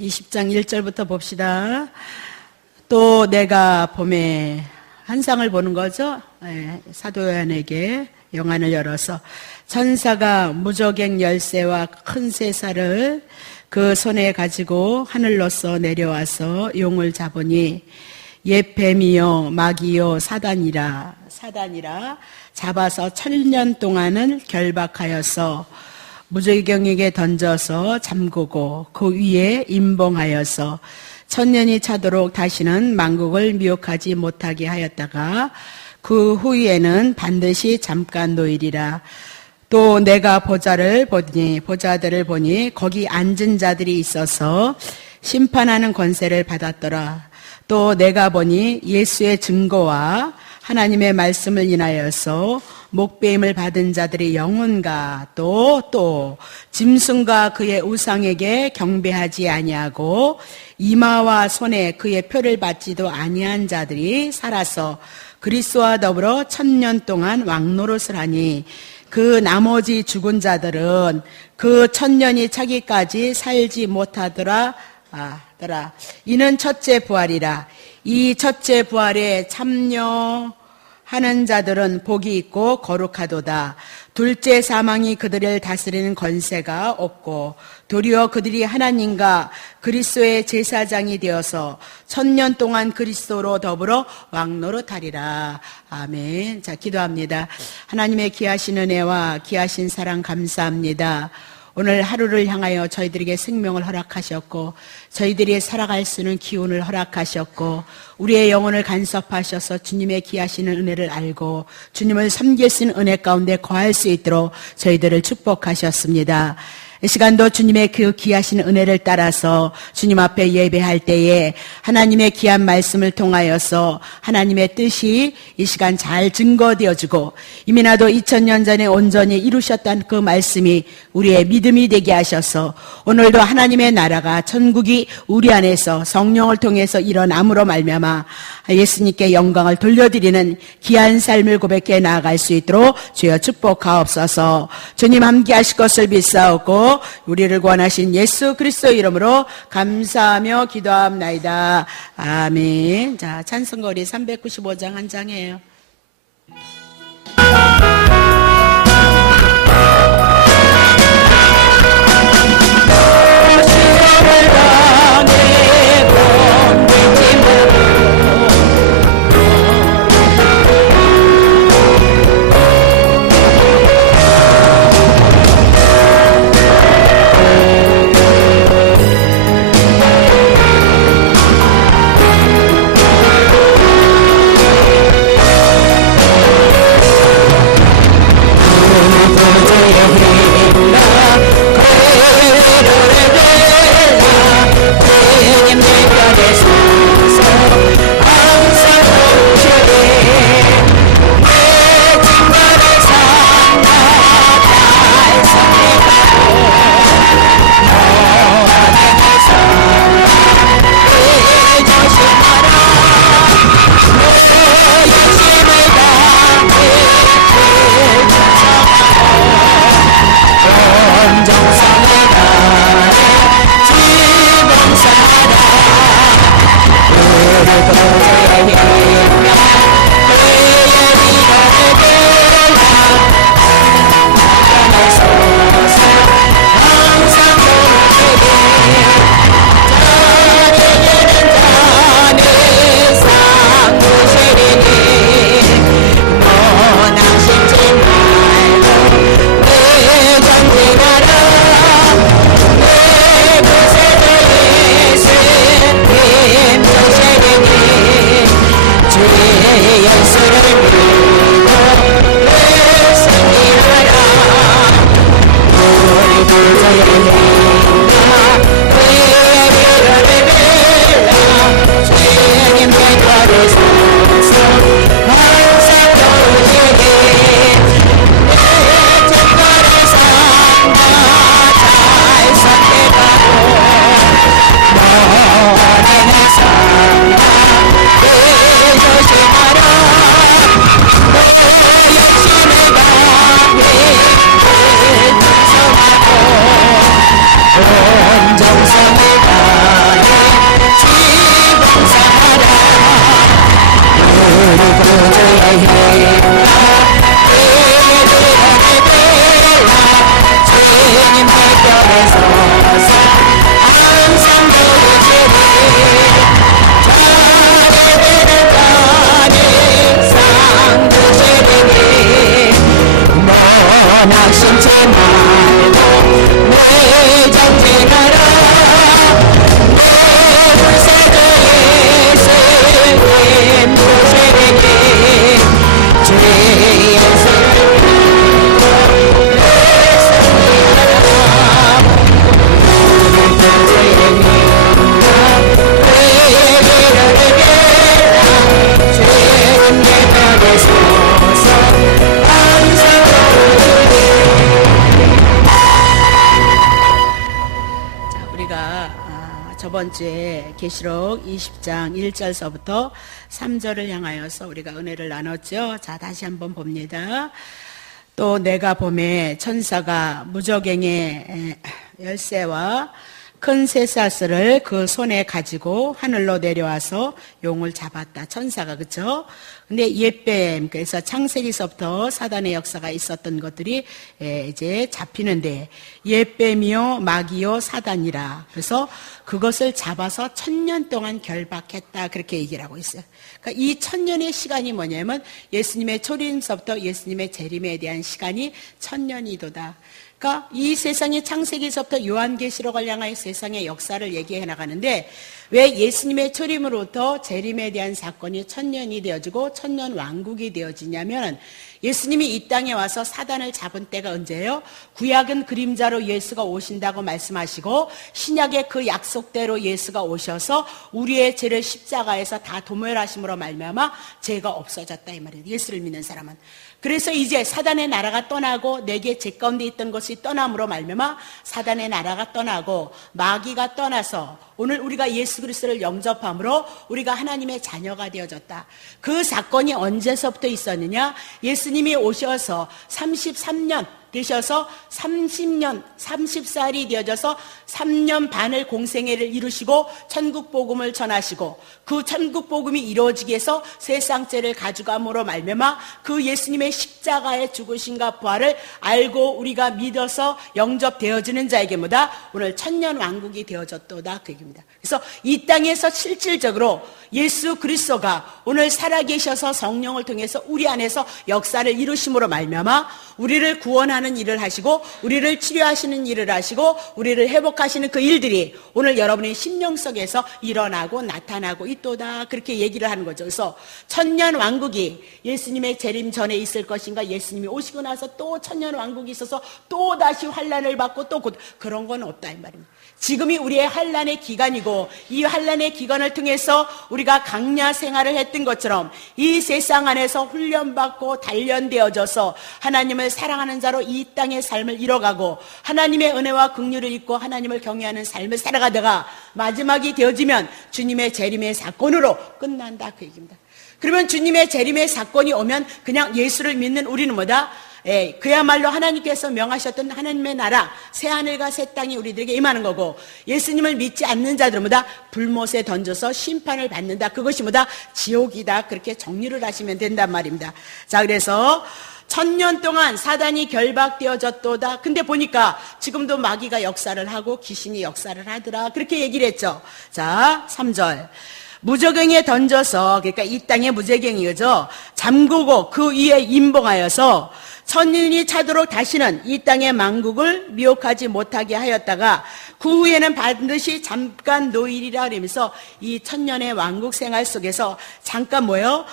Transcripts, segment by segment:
20장 1절부터 봅시다. 또 내가 봄에 환상을 보는 거죠. 사도 요한에게 영안을 열어서 천사가 무저갱 열쇠와 큰 쇠사를 그 손에 가지고 하늘로서 내려와서 용을 잡으니 옛 뱀이요 마귀요 사단이라 잡아서 1000년 동안을 결박하여서 무저갱에게 던져서 잠그고 그 위에 임봉하여서 1000년이 차도록 다시는 만국을 미혹하지 못하게 하였다가 그 후에는 반드시 잠깐 노일이라. 또 내가 보자들을 보니 거기 앉은 자들이 있어서 심판하는 권세를 받았더라. 또 내가 보니 예수의 증거와 하나님의 말씀을 인하여서 목배임을 받은 자들의 영혼과 또 짐승과 그의 우상에게 경배하지 아니하고 이마와 손에 그의 표를 받지도 아니한 자들이 살아서 그리스도와 더불어 1000년 동안 왕노릇을 하니 그 나머지 죽은 자들은 그 1000년이 차기까지 살지 못하더라. 이는 첫째 부활이라. 이 첫째 부활에 참여하는 자들은 복이 있고 거룩하도다. 둘째 사망이 그들을 다스리는 권세가 없고 도리어 그들이 하나님과 그리스도의 제사장이 되어서 1000년 동안 그리스도로 더불어 왕노릇하리라. 아멘. 자, 기도합니다. 하나님의 귀하신 은혜와 귀하신 사랑 감사합니다. 오늘 하루를 향하여 저희들에게 생명을 허락하셨고 저희들이 살아갈 수 있는 기운을 허락하셨고 우리의 영혼을 간섭하셔서 주님의 귀하신 은혜를 알고 주님을 섬길 수 있는 은혜 가운데 거할 수 있도록 저희들을 축복하셨습니다. 이 시간도 주님의 그 귀하신 은혜를 따라서 주님 앞에 예배할 때에 하나님의 귀한 말씀을 통하여서 하나님의 뜻이 이 시간 잘 증거되어지고 이미 나도 2000년 전에 온전히 이루셨다는 그 말씀이 우리의 믿음이 되게 하셔서 오늘도 하나님의 나라가 천국이 우리 안에서 성령을 통해서 일어남으로 말미암아 예수님께 영광을 돌려드리는 귀한 삶을 고백해 나아갈 수 있도록 주여 축복하옵소서. 주님 함께 하실 것을 믿사옵고 우리를 구원하신 예수 그리스도 이름으로 감사하며 기도합나이다. 아멘. 자, 찬송거리 395장 한 장이에요. 우리가 저번 주에 계시록 20장 1절서부터 3절을 향하여서 우리가 은혜를 나눴죠. 자, 다시 한번 봅니다. 또 내가 보매 천사가 무저갱의 열쇠와 큰 쇠사슬을 그 손에 가지고 하늘로 내려와서 용을 잡았다. 천사가, 그렇죠? 근데 옛뱀, 그래서 창세기서부터 사단의 역사가 있었던 것들이 이제 잡히는데, 옛뱀이요 마귀요 사단이라. 그래서 그것을 잡아서 1000년 동안 결박했다, 그렇게 얘기를 하고 있어요. 그러니까 이 1000년의 시간이 뭐냐면 예수님의 초림서부터 예수님의 재림에 대한 시간이 1000년이도다. 그러니까 이 세상의 창세기서부터 요한계시록을 향하여 세상의 역사를 얘기해 나가는데, 왜 예수님의 초림으로부터 재림에 대한 사건이 1000년이 되어지고 1000년 왕국이 되어지냐면, 예수님이 이 땅에 와서 사단을 잡은 때가 언제예요? 구약은 그림자로 예수가 오신다고 말씀하시고, 신약의 그 약속대로 예수가 오셔서 우리의 죄를 십자가에서 다 도멸하심으로 말미암아 죄가 없어졌다, 이 말이에요. 예수를 믿는 사람은. 그래서 이제 사단의 나라가 떠나고 내게 죄 가운데 있던 것이 떠남으로 말미암아 사단의 나라가 떠나고 마귀가 떠나서 오늘 우리가 예수 그리스도를 영접함으로 우리가 하나님의 자녀가 되어졌다. 그 사건이 언제서부터 있었느냐? 예수님이 오셔서 33년 되셔서 30년, 30살이 되어져서 3년 반을 공생애를 이루시고 천국 복음을 전하시고, 그 천국 복음이 이루어지기 위해서 세상 죄를 가져감으로 말미암아 그 예수님의 십자가의 죽으심과 부활을 알고 우리가 믿어서 영접되어지는 자에게 뭐다? 오늘 1000년 왕국이 되어졌도다, 그 얘기입니다. 그래서 이 땅에서 실질적으로 예수 그리스도가 오늘 살아계셔서 성령을 통해서 우리 안에서 역사를 이루심으로 말미암아 우리를 구원하는 일을 하시고 우리를 치료하시는 일을 하시고 우리를 회복하시는 그 일들이 오늘 여러분의 심령 속에서 일어나고 나타나고 있도다, 그렇게 얘기를 하는 거죠. 그래서 1000년 왕국이 예수님의 재림 전에 있을 것인가, 예수님이 오시고 나서 또 1000년 왕국이 있어서 또 다시 환난을 받고 또 그런 건 없다, 이 말입니다. 지금이 우리의 환난의 기간이고, 이 환난의 기간을 통해서 우리가 강야 생활을 했던 것처럼 이 세상 안에서 훈련받고 단련되어져서 하나님을 사랑하는 자로 이 땅의 삶을 이뤄가고 하나님의 은혜와 긍휼을 입고 하나님을 경외하는 삶을 살아가다가 마지막이 되어지면 주님의 재림의 사건으로 끝난다, 그 얘기입니다. 그러면 주님의 재림의 사건이 오면 그냥 예수를 믿는 우리는 뭐다? 그야말로 하나님께서 명하셨던 하나님의 나라, 새하늘과 새 땅이 우리들에게 임하는 거고, 예수님을 믿지 않는 자들은 뭐다? 불못에 던져서 심판을 받는다. 그것이 뭐다? 지옥이다. 그렇게 정리를 하시면 된단 말입니다. 자, 그래서 1000년 동안 사단이 결박되어졌도다. 근데 보니까 지금도 마귀가 역사를 하고 귀신이 역사를 하더라, 그렇게 얘기를 했죠. 자, 3절. 무저갱에 던져서, 그러니까 이 땅의 무저갱이죠, 잠그고 그 위에 임봉하여서 천년이 차도록 다시는 이 땅의 만국을 미혹하지 못하게 하였다가 그 후에는 반드시 잠깐 노일이라 그러면서 이 1000년의 왕국 생활 속에서 잠깐 뭐예요?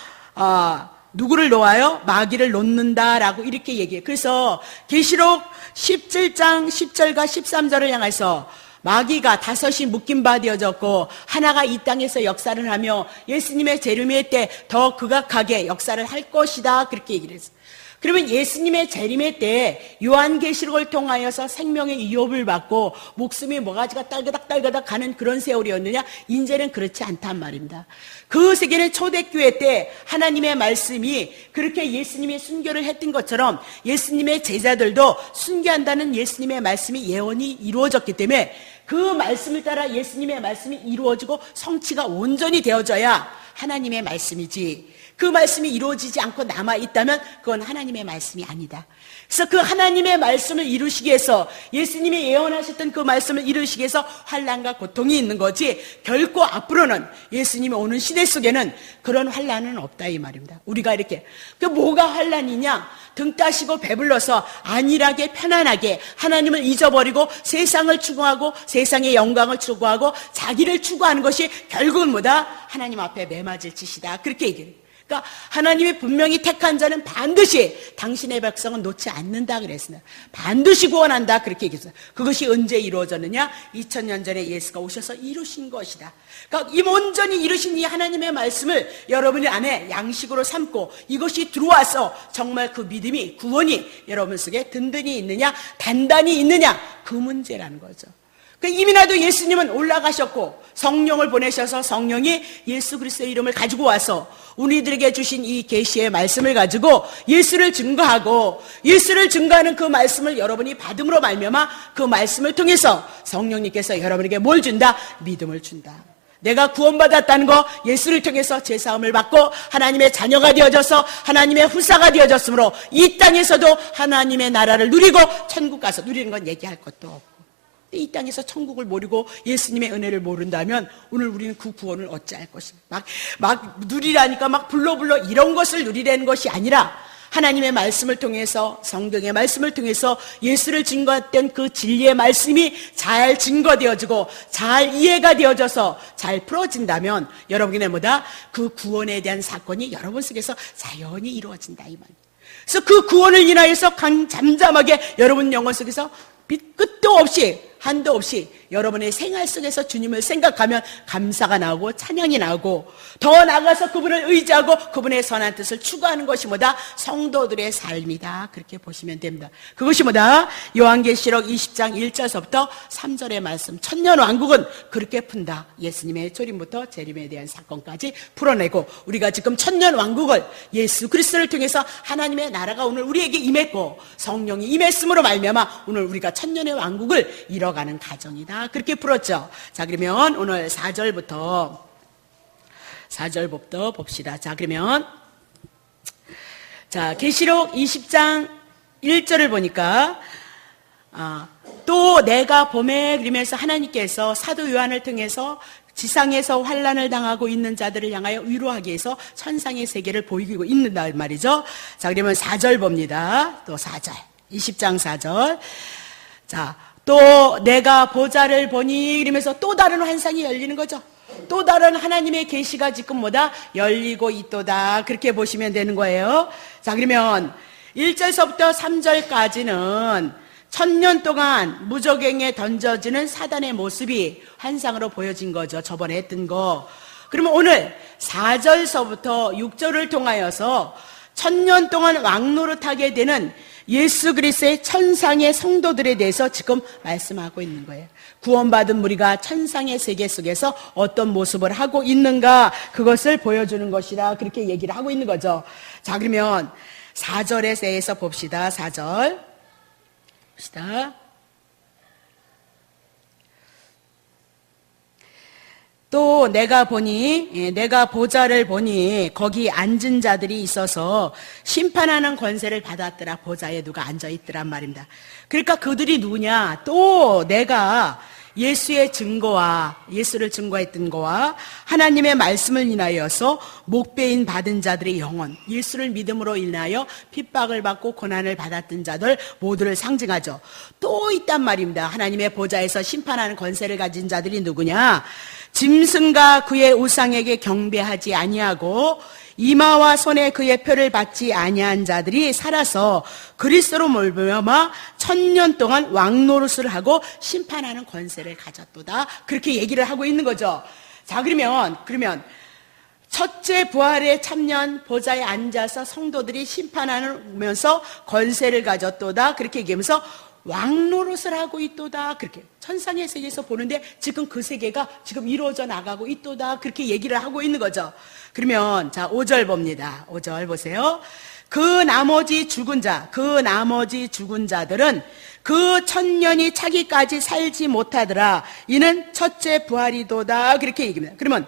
누구를 놓아요? 마귀를 놓는다라고 이렇게 얘기해요. 그래서 계시록 17장 10절과 13절을 향해서 마귀가 5이 묶인 바 되어졌고 하나가 이 땅에서 역사를 하며 예수님의 재림의 때 더 극악하게 역사를 할 것이다, 그렇게 얘기를 했어요. 그러면 예수님의 재림의 때 요한계시록을 통하여서 생명의 위협을 받고 목숨이 모가지가 딸그닥 가는 그런 세월이었느냐? 이제는 그렇지 않단 말입니다. 그 세계는 초대교회 때 하나님의 말씀이 그렇게 예수님이 순교를 했던 것처럼 예수님의 제자들도 순교한다는 예수님의 말씀이 예언이 이루어졌기 때문에 그 말씀을 따라 예수님의 말씀이 이루어지고 성취가 온전히 되어져야 하나님의 말씀이지, 그 말씀이 이루어지지 않고 남아있다면 그건 하나님의 말씀이 아니다. 그래서 그 하나님의 말씀을 이루시기 위해서, 예수님이 예언하셨던 그 말씀을 이루시기 위해서 환난과 고통이 있는 거지, 결코 앞으로는 예수님이 오는 시대 속에는 그런 환난은 없다, 이 말입니다. 우리가 이렇게 그 뭐가 환난이냐? 등 따시고 배불러서 안일하게 편안하게 하나님을 잊어버리고 세상을 추구하고 세상의 영광을 추구하고 자기를 추구하는 것이 결국은 뭐다? 하나님 앞에 매맞을 짓이다, 그렇게 얘기해요. 그러니까 하나님이 분명히 택한 자는 반드시 당신의 백성은 놓지 않는다 그랬습니다. 반드시 구원한다, 그렇게 얘기했어요. 그것이 언제 이루어졌느냐? 2000년 전에 예수가 오셔서 이루신 것이다. 그러니까 이 온전히 이루신 이 하나님의 말씀을 여러분의 안에 양식으로 삼고 이것이 들어와서 정말 그 믿음이, 구원이 여러분 속에 든든히 있느냐, 단단히 있느냐, 그 문제라는 거죠. 이미나도 예수님은 올라가셨고 성령을 보내셔서 성령이 예수 그리스도의 이름을 가지고 와서 우리들에게 주신 이 계시의 말씀을 가지고 예수를 증거하고, 예수를 증거하는 그 말씀을 여러분이 받음으로 말미암아 그 말씀을 통해서 성령님께서 여러분에게 뭘 준다? 믿음을 준다. 내가 구원받았다는 거, 예수를 통해서 제사함을 받고 하나님의 자녀가 되어져서 하나님의 후사가 되어졌으므로 이 땅에서도 하나님의 나라를 누리고 천국 가서 누리는 건 얘기할 것도 없고, 이 땅에서 천국을 모르고 예수님의 은혜를 모른다면 오늘 우리는 그 구원을 어찌할 것입니까? 막 누리라니까 막 불러 이런 것을 누리라는 것이 아니라 하나님의 말씀을 통해서, 성경의 말씀을 통해서 예수를 증거했던 그 진리의 말씀이 잘 증거되어지고 잘 이해가 되어져서 잘 풀어진다면 여러분의 뭐다? 그 구원에 대한 사건이 여러분 속에서 자연히 이루어진다 이 말이에요. 그래서 그 구원을 인하여서 잠잠하게 여러분 영혼 속에서 끝도 없이 한도 없이 여러분의 생활 속에서 주님을 생각하면 감사가 나오고 찬양이 나오고, 더 나아가서 그분을 의지하고 그분의 선한 뜻을 추구하는 것이 뭐다? 성도들의 삶이다. 그렇게 보시면 됩니다. 그것이 뭐다? 요한계시록 20장 1절서부터 3절의 말씀, 천년왕국은 그렇게 푼다. 예수님의 초림부터 재림에 대한 사건까지 풀어내고, 우리가 지금 천년왕국을 예수 그리스도를 통해서 하나님의 나라가 오늘 우리에게 임했고 성령이 임했음으로 말미암아 오늘 우리가 천년의 왕국을 이뤄가는 가정이다. 그렇게 풀었죠. 자, 그러면 오늘 4절부터 봅시다. 자, 그러면 계시록 20장 1절을 보니까 또 내가 봄에, 그러면서 하나님께서 사도 요한을 통해서 지상에서 환난을 당하고 있는 자들을 향하여 위로하기 위해서 천상의 세계를 보이고 있는다 말이죠. 자, 그러면 4절 봅니다. 또 4절, 20장 4절. 자, 또 내가 보좌를 보니, 이러면서 또 다른 환상이 열리는 거죠. 또 다른 하나님의 계시가 지금 뭐다? 열리고 있도다. 그렇게 보시면 되는 거예요. 자, 그러면 1절서부터 3절까지는 천년 동안 무적행에 던져지는 사단의 모습이 환상으로 보여진 거죠. 저번에 했던 거. 그러면 오늘 4절서부터 6절을 통하여서 천년 동안 왕노릇하게 되는 예수 그리스도의 천상의 성도들에 대해서 지금 말씀하고 있는 거예요. 구원받은 무리가 천상의 세계 속에서 어떤 모습을 하고 있는가, 그것을 보여주는 것이라 그렇게 얘기를 하고 있는 거죠. 자, 그러면 4절에 대해서 봅시다. 4절 봅시다. 또 내가 보좌를 보니 거기 앉은 자들이 있어서 심판하는 권세를 받았더라. 보좌에 누가 앉아있더란 말입니다. 그러니까 그들이 누구냐? 또 내가 예수의 증거와, 예수를 증거했던 거와 하나님의 말씀을 인하여서 목배인 받은 자들의 영혼, 예수를 믿음으로 인하여 핍박을 받고 고난을 받았던 자들 모두를 상징하죠. 또 있단 말입니다. 하나님의 보좌에서 심판하는 권세를 가진 자들이 누구냐? 짐승과 그의 우상에게 경배하지 아니하고 이마와 손에 그의 표를 받지 아니한 자들이 살아서 그리스도로 말미암아 천년 동안 왕노릇을 하고 심판하는 권세를 가졌도다. 그렇게 얘기를 하고 있는 거죠. 자, 그러면 첫째 부활의 참년 보좌에 앉아서 성도들이 심판하면서 권세를 가졌도다. 그렇게 얘기하면서 왕노릇을 하고 있도다. 그렇게 천상의 세계에서 보는데 지금 그 세계가 지금 이루어져 나가고 있도다. 그렇게 얘기를 하고 있는 거죠. 그러면 자, 5절 봅니다. 5절 보세요. 그 나머지 죽은 자들은 그 천년이 차기까지 살지 못하더라. 이는 첫째 부활이도다. 그렇게 얘기합니다. 그러면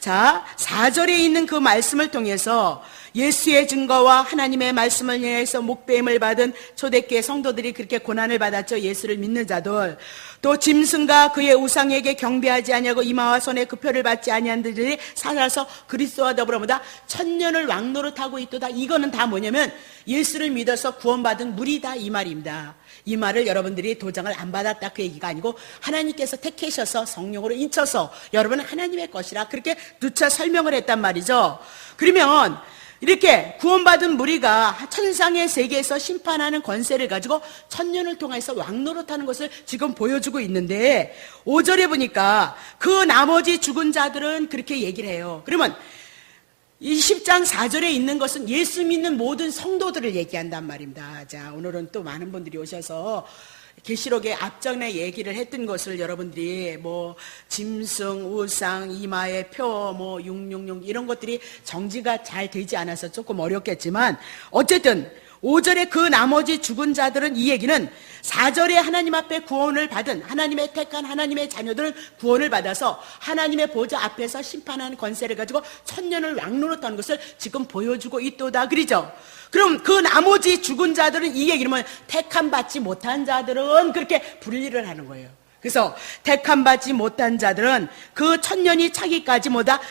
자, 4절에 있는 그 말씀을 통해서 예수의 증거와 하나님의 말씀을 인해서 목배임을 받은 초대교회 성도들이 그렇게 고난을 받았죠. 예수를 믿는 자들. 또 짐승과 그의 우상에게 경배하지 아니하고 이마와 손에 그 표를 받지 아니한 들이 살아서 그리스도와 더불어 뭐다? 천년을 왕노릇하고 있도다. 이거는 다 뭐냐면 예수를 믿어서 구원받은 무리다 이 말입니다. 이 말을 여러분들이 도장을 안 받았다 그 얘기가 아니고 하나님께서 택하셔서 성령으로 인쳐서 여러분은 하나님의 것이라 그렇게 누차 설명을 했단 말이죠. 그러면 이렇게 구원받은 무리가 천상의 세계에서 심판하는 권세를 가지고 천년을 통해서 왕노릇하는 것을 지금 보여주고 있는데 5절에 보니까 그 나머지 죽은 자들은 그렇게 얘기를 해요. 그러면 20장 4절에 있는 것은 예수 믿는 모든 성도들을 얘기한단 말입니다. 자, 오늘은 또 많은 분들이 오셔서 계시록의 앞전에 얘기를 했던 것을 여러분들이 짐승, 우상, 이마의 표, 666 이런 것들이 정지가 잘 되지 않아서 조금 어렵겠지만 어쨌든 5절에 그 나머지 죽은 자들은 이 얘기는 4절에 하나님 앞에 구원을 받은 하나님의 택한 하나님의 자녀들은 구원을 받아서 하나님의 보좌 앞에서 심판하는 권세를 가지고 천년을 왕노릇하는 것을 지금 보여주고 있도다 그러죠. 그럼 그 나머지 죽은 자들은 이 얘기는 택함 받지 못한 자들은 그렇게 분리를 하는 거예요. 그래서 택함 받지 못한 자들은 그 천년이 차기까지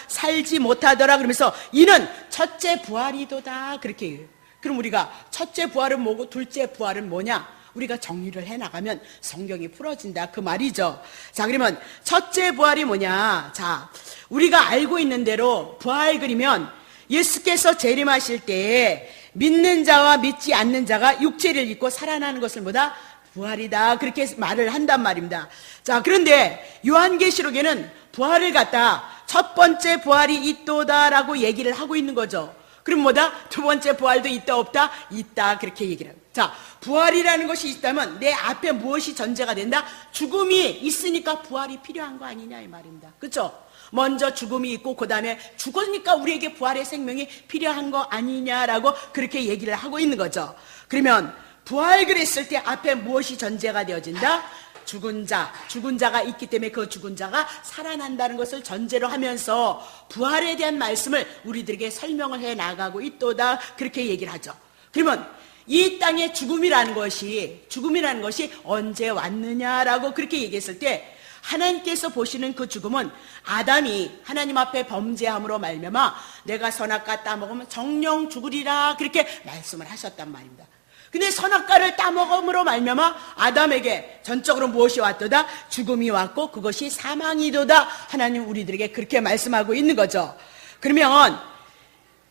살지 못하더라 그러면서 이는 첫째 부활이도다 그렇게 해요. 그럼 우리가 첫째 부활은 뭐고 둘째 부활은 뭐냐? 우리가 정리를 해나가면 성경이 풀어진다 그 말이죠. 자, 그러면 첫째 부활이 뭐냐? 자, 우리가 알고 있는 대로 부활 그리면 예수께서 재림하실 때에 믿는 자와 믿지 않는 자가 육체를 입고 살아나는 것을 부활이다 그렇게 말을 한단 말입니다. 자, 그런데 요한계시록에는 부활을 갖다 첫 번째 부활이 있도다라고 얘기를 하고 있는 거죠. 그럼 두 번째 부활도 있다 없다? 있다 그렇게 얘기를 합니다. 자, 부활이라는 것이 있다면 내 앞에 무엇이 전제가 된다? 죽음이 있으니까 부활이 필요한 거 아니냐 이 말입니다. 그렇죠? 먼저 죽음이 있고 그 다음에 죽으니까 우리에게 부활의 생명이 필요한 거 아니냐라고 그렇게 얘기를 하고 있는 거죠. 그러면 부활 그랬을 때 앞에 무엇이 전제가 되어진다? 죽은 자가 있기 때문에 그 죽은 자가 살아난다는 것을 전제로 하면서 부활에 대한 말씀을 우리들에게 설명을 해 나가고 있도다 그렇게 얘기를 하죠. 그러면 이 땅의 죽음이라는 것이 언제 왔느냐라고 그렇게 얘기했을 때 하나님께서 보시는 그 죽음은 아담이 하나님 앞에 범죄함으로 말미암아 내가 선악과 따먹으면 정령 죽으리라 그렇게 말씀을 하셨단 말입니다. 근데 선악과를 따먹음으로 말미암아 아담에게 전적으로 무엇이 왔도다? 죽음이 왔고 그것이 사망이도다. 하나님 우리들에게 그렇게 말씀하고 있는 거죠. 그러면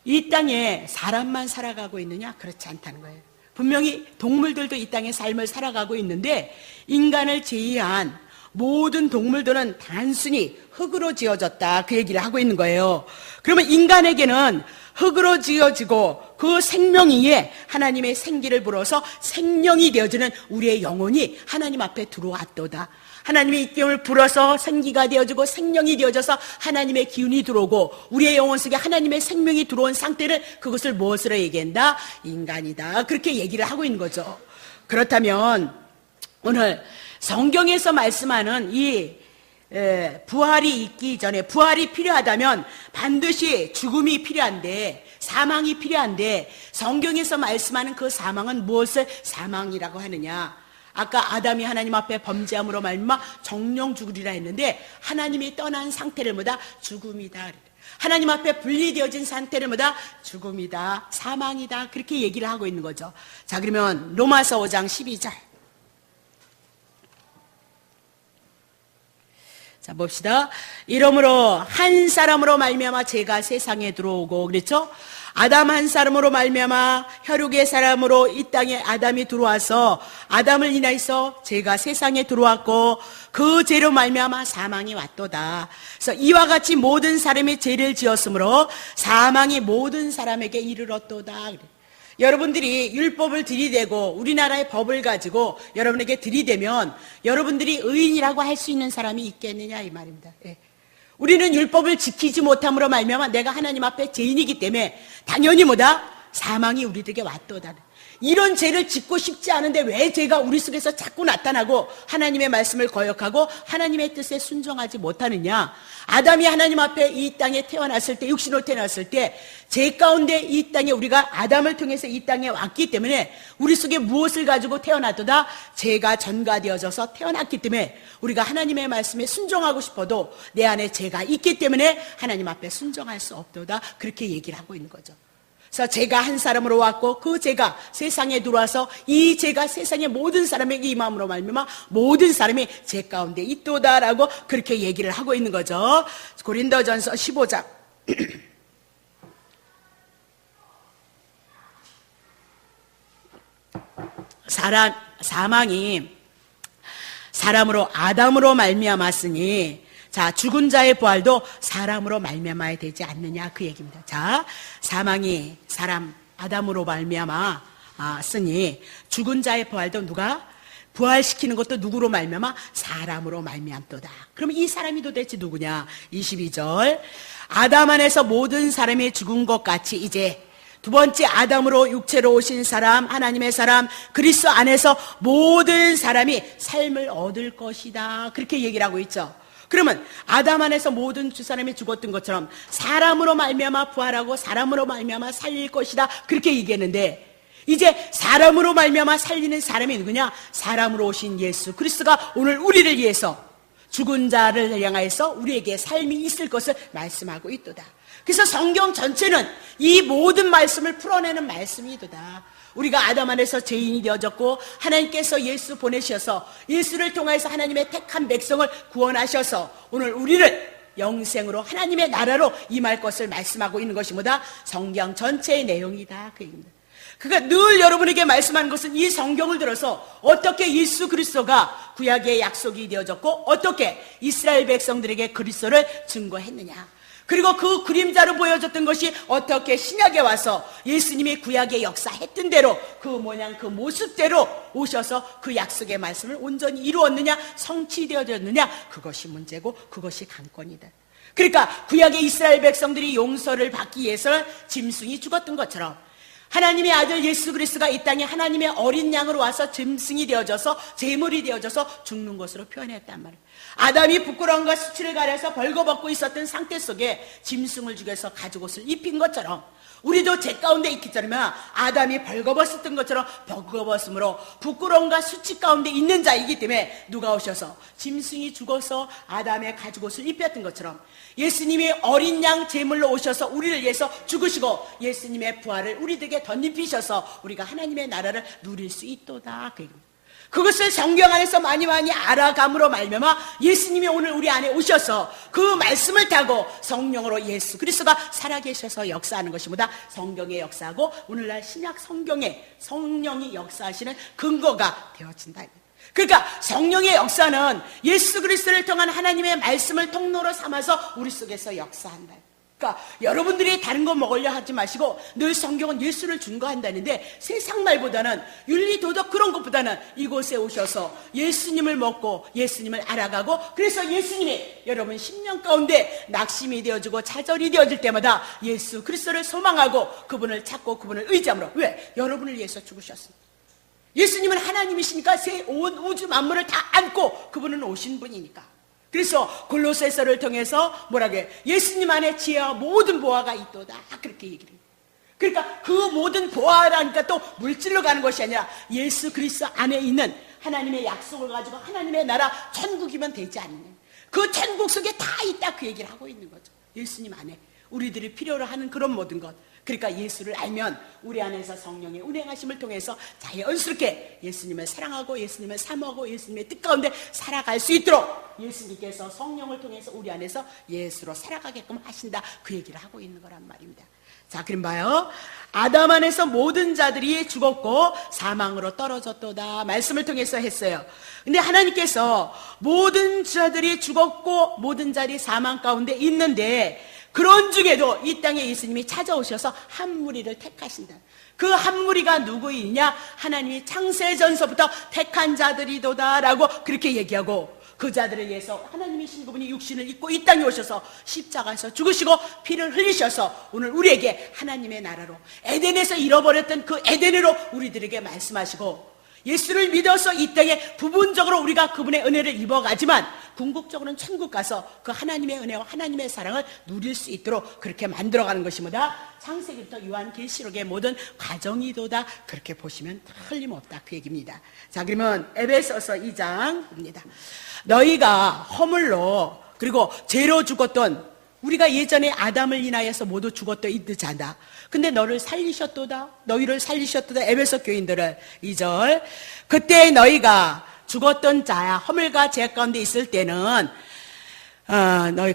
이 땅에 사람만 살아가고 있느냐? 그렇지 않다는 거예요. 분명히 동물들도 이 땅의 삶을 살아가고 있는데 인간을 제외한 모든 동물들은 단순히 흙으로 지어졌다 그 얘기를 하고 있는 거예요. 그러면 인간에게는 흙으로 지어지고 그 생명 위에 하나님의 생기를 불어서 생명이 되어지는 우리의 영혼이 하나님 앞에 들어왔도다. 하나님의 입김을 불어서 생기가 되어지고 생명이 되어져서 하나님의 기운이 들어오고 우리의 영혼 속에 하나님의 생명이 들어온 상태를 그것을 무엇으로 얘기한다? 인간이다 그렇게 얘기를 하고 있는 거죠. 그렇다면 오늘 성경에서 말씀하는 이 부활이 있기 전에 부활이 필요하다면 반드시 죽음이 필요한데 사망이 필요한데 성경에서 말씀하는 그 사망은 무엇을 사망이라고 하느냐? 아까 아담이 하나님 앞에 범죄함으로 말미암아 정령 죽으리라 했는데 하나님이 떠난 상태를 죽음이다. 하나님 앞에 분리되어진 상태를 죽음이다, 사망이다 그렇게 얘기를 하고 있는 거죠. 자, 그러면 로마서 5장 12절 자, 봅시다. 이러므로 한 사람으로 말미암아 죄가 세상에 들어오고 그랬죠? 아담 한 사람으로 말미암아 혈육의 사람으로 이 땅에 아담이 들어와서 아담을 인하여서 죄가 세상에 들어왔고 그 죄로 말미암아 사망이 왔도다. 그래서 이와 같이 모든 사람이 죄를 지었으므로 사망이 모든 사람에게 이르렀도다. 여러분들이 율법을 들이대고 우리나라의 법을 가지고 여러분에게 들이대면 여러분들이 의인이라고 할 수 있는 사람이 있겠느냐 이 말입니다. 예. 우리는 율법을 지키지 못함으로 말미암아 내가 하나님 앞에 죄인이기 때문에 당연히 사망이 우리들에게 왔도다. 이런 죄를 짓고 싶지 않은데 왜 죄가 우리 속에서 자꾸 나타나고 하나님의 말씀을 거역하고 하나님의 뜻에 순종하지 못하느냐? 아담이 하나님 앞에 이 땅에 태어났을 때, 육신으로 태어났을 때 죄 가운데 이 땅에 우리가 아담을 통해서 이 땅에 왔기 때문에 우리 속에 무엇을 가지고 태어났도다? 죄가 전가되어져서 태어났기 때문에 우리가 하나님의 말씀에 순종하고 싶어도 내 안에 죄가 있기 때문에 하나님 앞에 순종할 수 없도다. 그렇게 얘기를 하고 있는 거죠. 그래서 죄가 한 사람으로 왔고 그 죄가 세상에 들어와서 이 죄가 세상의 모든 사람에게 임함으로 말미암아 모든 사람이 죄 가운데 있도다라고 그렇게 얘기를 하고 있는 거죠. 고린도전서 15장 사망이 사람으로 아담으로 말미암았으니 자, 죽은 자의 부활도 사람으로 말미암아야 되지 않느냐 그 얘기입니다. 자, 사망이 사람 아담으로 말미암았으니 죽은 자의 부활도 누가? 부활시키는 것도 누구로 말미암아? 사람으로 말미암도다. 그럼 이 사람이 도대체 누구냐? 22절. 아담 안에서 모든 사람이 죽은 것 같이 이제 두 번째 아담으로 육체로 오신 사람, 하나님의 사람, 그리스도 안에서 모든 사람이 삶을 얻을 것이다. 그렇게 얘기를 하고 있죠. 그러면 아담 안에서 모든 사람이 죽었던 것처럼 사람으로 말미암아 부활하고 사람으로 말미암아 살릴 것이다. 그렇게 얘기했는데 이제 사람으로 말미암아 살리는 사람이 누구냐? 사람으로 오신 예수 그리스도가 오늘 우리를 위해서 죽은 자를 향하여서 우리에게 삶이 있을 것을 말씀하고 있도다. 그래서 성경 전체는 이 모든 말씀을 풀어내는 말씀이도다. 우리가 아담 안에서 죄인이 되어졌고 하나님께서 예수 보내셔서 예수를 통해서 하나님의 택한 백성을 구원하셔서 오늘 우리를 영생으로 하나님의 나라로 임할 것을 말씀하고 있는 것이 뭐다? 성경 전체의 내용이다. 그 얘기입니다. 그가 늘 여러분에게 말씀하는 것은 이 성경을 들어서 어떻게 예수 그리스도가 구약의 약속이 되어졌고 어떻게 이스라엘 백성들에게 그리스도를 증거했느냐, 그리고 그 그림자로 보여줬던 것이 어떻게 신약에 와서 예수님이 구약에 역사했던 대로 그 모양 그 모습대로 오셔서 그 약속의 말씀을 온전히 이루었느냐, 성취되어졌느냐, 그것이 문제고 그것이 관건이다. 그러니까 구약의 이스라엘 백성들이 용서를 받기 위해서 짐승이 죽었던 것처럼 하나님의 아들 예수 그리스도가 이 땅에 하나님의 어린 양으로 와서 짐승이 되어져서 제물이 되어져서 죽는 것으로 표현했단 말이에요. 아담이 부끄러움과 수치를 가려서 벌거벗고 있었던 상태 속에 짐승을 죽여서 가죽옷을 입힌 것처럼 우리도 죄 가운데 있기 전에 아담이 벌거벗었던 것처럼 벌거벗음으로 부끄러움과 수치 가운데 있는 자이기 때문에 누가 오셔서 짐승이 죽어서 아담의 가죽옷을 입혔던 것처럼 예수님이 어린 양 제물로 오셔서 우리를 위해서 죽으시고 예수님의 부활을 우리들에게 덧입히셔서 우리가 하나님의 나라를 누릴 수 있도다. 그것을 성경 안에서 많이 알아감으로 말미암아 예수님이 오늘 우리 안에 오셔서 그 말씀을 타고 성령으로 예수 그리스도가 살아계셔서 역사하는 것이 뭐다? 성경의 역사하고 오늘날 신약 성경에 성령이 역사하시는 근거가 되어진다. 그러니까 성령의 역사는 예수 그리스도를 통한 하나님의 말씀을 통로로 삼아서 우리 속에서 역사한다. 그러니까 여러분들이 다른 거 먹으려 하지 마시고 늘 성경은 예수를 증거한다는데 세상 말보다는 윤리 도덕 그런 것보다는 이곳에 오셔서 예수님을 먹고 예수님을 알아가고 그래서 예수님이 여러분 심령 가운데 낙심이 되어지고 좌절이 되어질 때마다 예수 그리스도를 소망하고 그분을 찾고 그분을 의지함으로. 왜? 여러분을 위해서 죽으셨습니다. 예수님은 하나님이시니까 온 우주 만물을 다 안고 그분은 오신 분이니까. 그래서 골로새서를 통해서 뭐라고 해? 예수님 안에 지혜와 모든 보화가 있도다. 그렇게 얘기를 해요. 그러니까 그 모든 보화라니까 또 물질로 가는 것이 아니라 예수 그리스도 안에 있는 하나님의 약속을 가지고 하나님의 나라 천국이면 되지 않느냐. 그 천국 속에 다 있다. 그 얘기를 하고 있는 거죠. 예수님 안에 우리들이 필요로 하는 그런 모든 것. 그러니까 예수를 알면 우리 안에서 성령의 운행하심을 통해서 자연스럽게 예수님을 사랑하고 예수님을 사모하고 예수님의 뜻 가운데 살아갈 수 있도록 예수님께서 성령을 통해서 우리 안에서 예수로 살아가게끔 하신다. 그 얘기를 하고 있는 거란 말입니다. 자, 그럼 봐요. 아담 안에서 모든 자들이 죽었고 사망으로 떨어졌도다. 말씀을 통해서 했어요. 근데 하나님께서 모든 자들이 죽었고 모든 자들이 사망 가운데 있는데 그런 중에도 이 땅에 예수님이 찾아오셔서 한 무리를 택하신다. 그 한 무리가 누구이냐? 하나님이 창세전서부터 택한 자들이도다라고 그렇게 얘기하고 그 자들을 위해서 하나님이신 그분이 육신을 입고 이 땅에 오셔서 십자가에서 죽으시고 피를 흘리셔서 오늘 우리에게 하나님의 나라로 에덴에서 잃어버렸던 그 에덴으로 우리들에게 말씀하시고 예수를 믿어서 이 땅에 부분적으로 우리가 그분의 은혜를 입어가지만 궁극적으로는 천국 가서 그 하나님의 은혜와 하나님의 사랑을 누릴 수 있도록 그렇게 만들어가는 것이 뭐다? 창세기부터 요한계시록의 모든 과정이도다. 그렇게 보시면 틀림없다. 그 얘기입니다. 자, 그러면 에베소서 2장입니다. 너희가 허물로 그리고 죄로 죽었던 우리가 예전에 아담을 인하여서 모두 죽었던 이들 자다. 근데 너희를 살리셨도다. 에베소 교인들을 2절. 그때 너희가 죽었던 자야 허물과 죄 가운데 있을 때는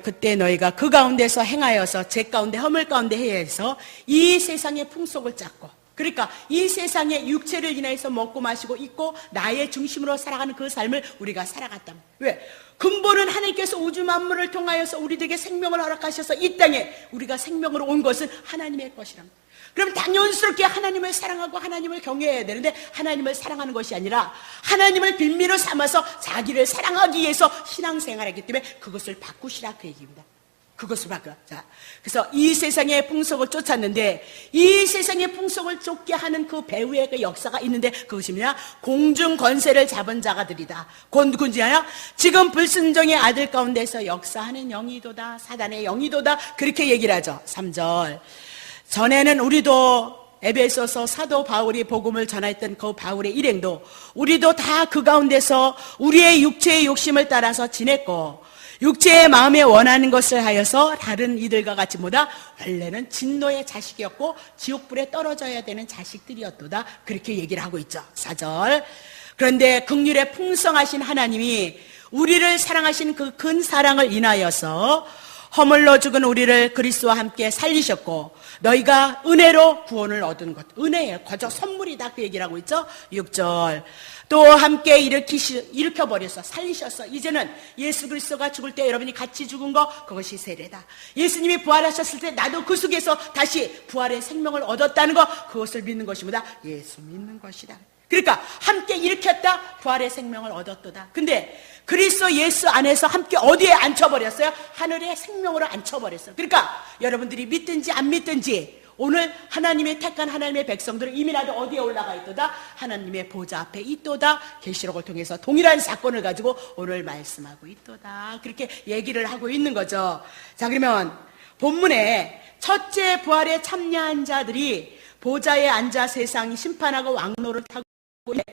그때 너희가 그 가운데서 행하여서 죄 가운데 허물 가운데 행하여서 이 세상의 풍속을 짰고 그러니까 이 세상의 육체를 인해서 먹고 마시고 있고 나의 중심으로 살아가는 그 삶을 우리가 살아갔다. 왜? 근본은 하나님께서 우주 만물을 통하여서 우리들에게 생명을 허락하셔서 이 땅에 우리가 생명으로 온 것은 하나님의 것이랍니다. 그럼 당연스럽게 하나님을 사랑하고 하나님을 경외해야 되는데 하나님을 사랑하는 것이 아니라 하나님을 빌미로 삼아서 자기를 사랑하기 위해서 신앙생활을 하기 때문에 그것을 바꾸시라 그 얘기입니다. 그것을 바꿔. 자, 그래서 이 세상의 풍속을 쫓았는데 이 세상의 풍속을 쫓게 하는 그 배후의 그 역사가 있는데 그것이 뭐냐? 공중 권세를 잡은 자가들이다. 군지하여 지금 불순종의 아들 가운데서 역사하는 영이도다. 사단의 영이도다. 그렇게 얘기를 하죠. 3절. 전에는 우리도 에베소서 사도 바울이 복음을 전했던 그 바울의 일행도 우리도 다 그 가운데서 우리의 육체의 욕심을 따라서 지냈고 육체의 마음에 원하는 것을 하여서 다른 이들과 같이 보다 원래는 진노의 자식이었고 지옥불에 떨어져야 되는 자식들이었도다. 그렇게 얘기를 하고 있죠. 4절. 그런데 긍휼에 풍성하신 하나님이 우리를 사랑하신 그 큰 사랑을 인하여서 허물로 죽은 우리를 그리스도와 함께 살리셨고 너희가 은혜로 구원을 얻은 것. 은혜예요. 거저 선물이다. 그 얘기를 하고 있죠. 6절. 또 함께 일으켜버렸어. 살리셨어. 이제는 예수 그리스도가 죽을 때 여러분이 같이 죽은 거 그것이 세례다. 예수님이 부활하셨을 때 나도 그 속에서 다시 부활의 생명을 얻었다는 거 그것을 믿는 것이보다 예수 믿는 것이다. 그러니까 함께 일으켰다. 부활의 생명을 얻었도다. 근데 그리스도 예수 안에서 함께 어디에 앉혀버렸어요? 하늘의 생명으로 앉혀버렸어요. 그러니까 여러분들이 믿든지 안 믿든지 오늘 하나님의 택한 하나님의 백성들은 이미 나도 어디에 올라가 있도다? 하나님의 보좌 앞에 있도다. 계시록을 통해서 동일한 사건을 가지고 오늘 말씀하고 있도다. 그렇게 얘기를 하고 있는 거죠. 자, 그러면 본문에 첫째 부활에 참여한 자들이 보좌에 앉아 세상 심판하고 왕노를 타고 있는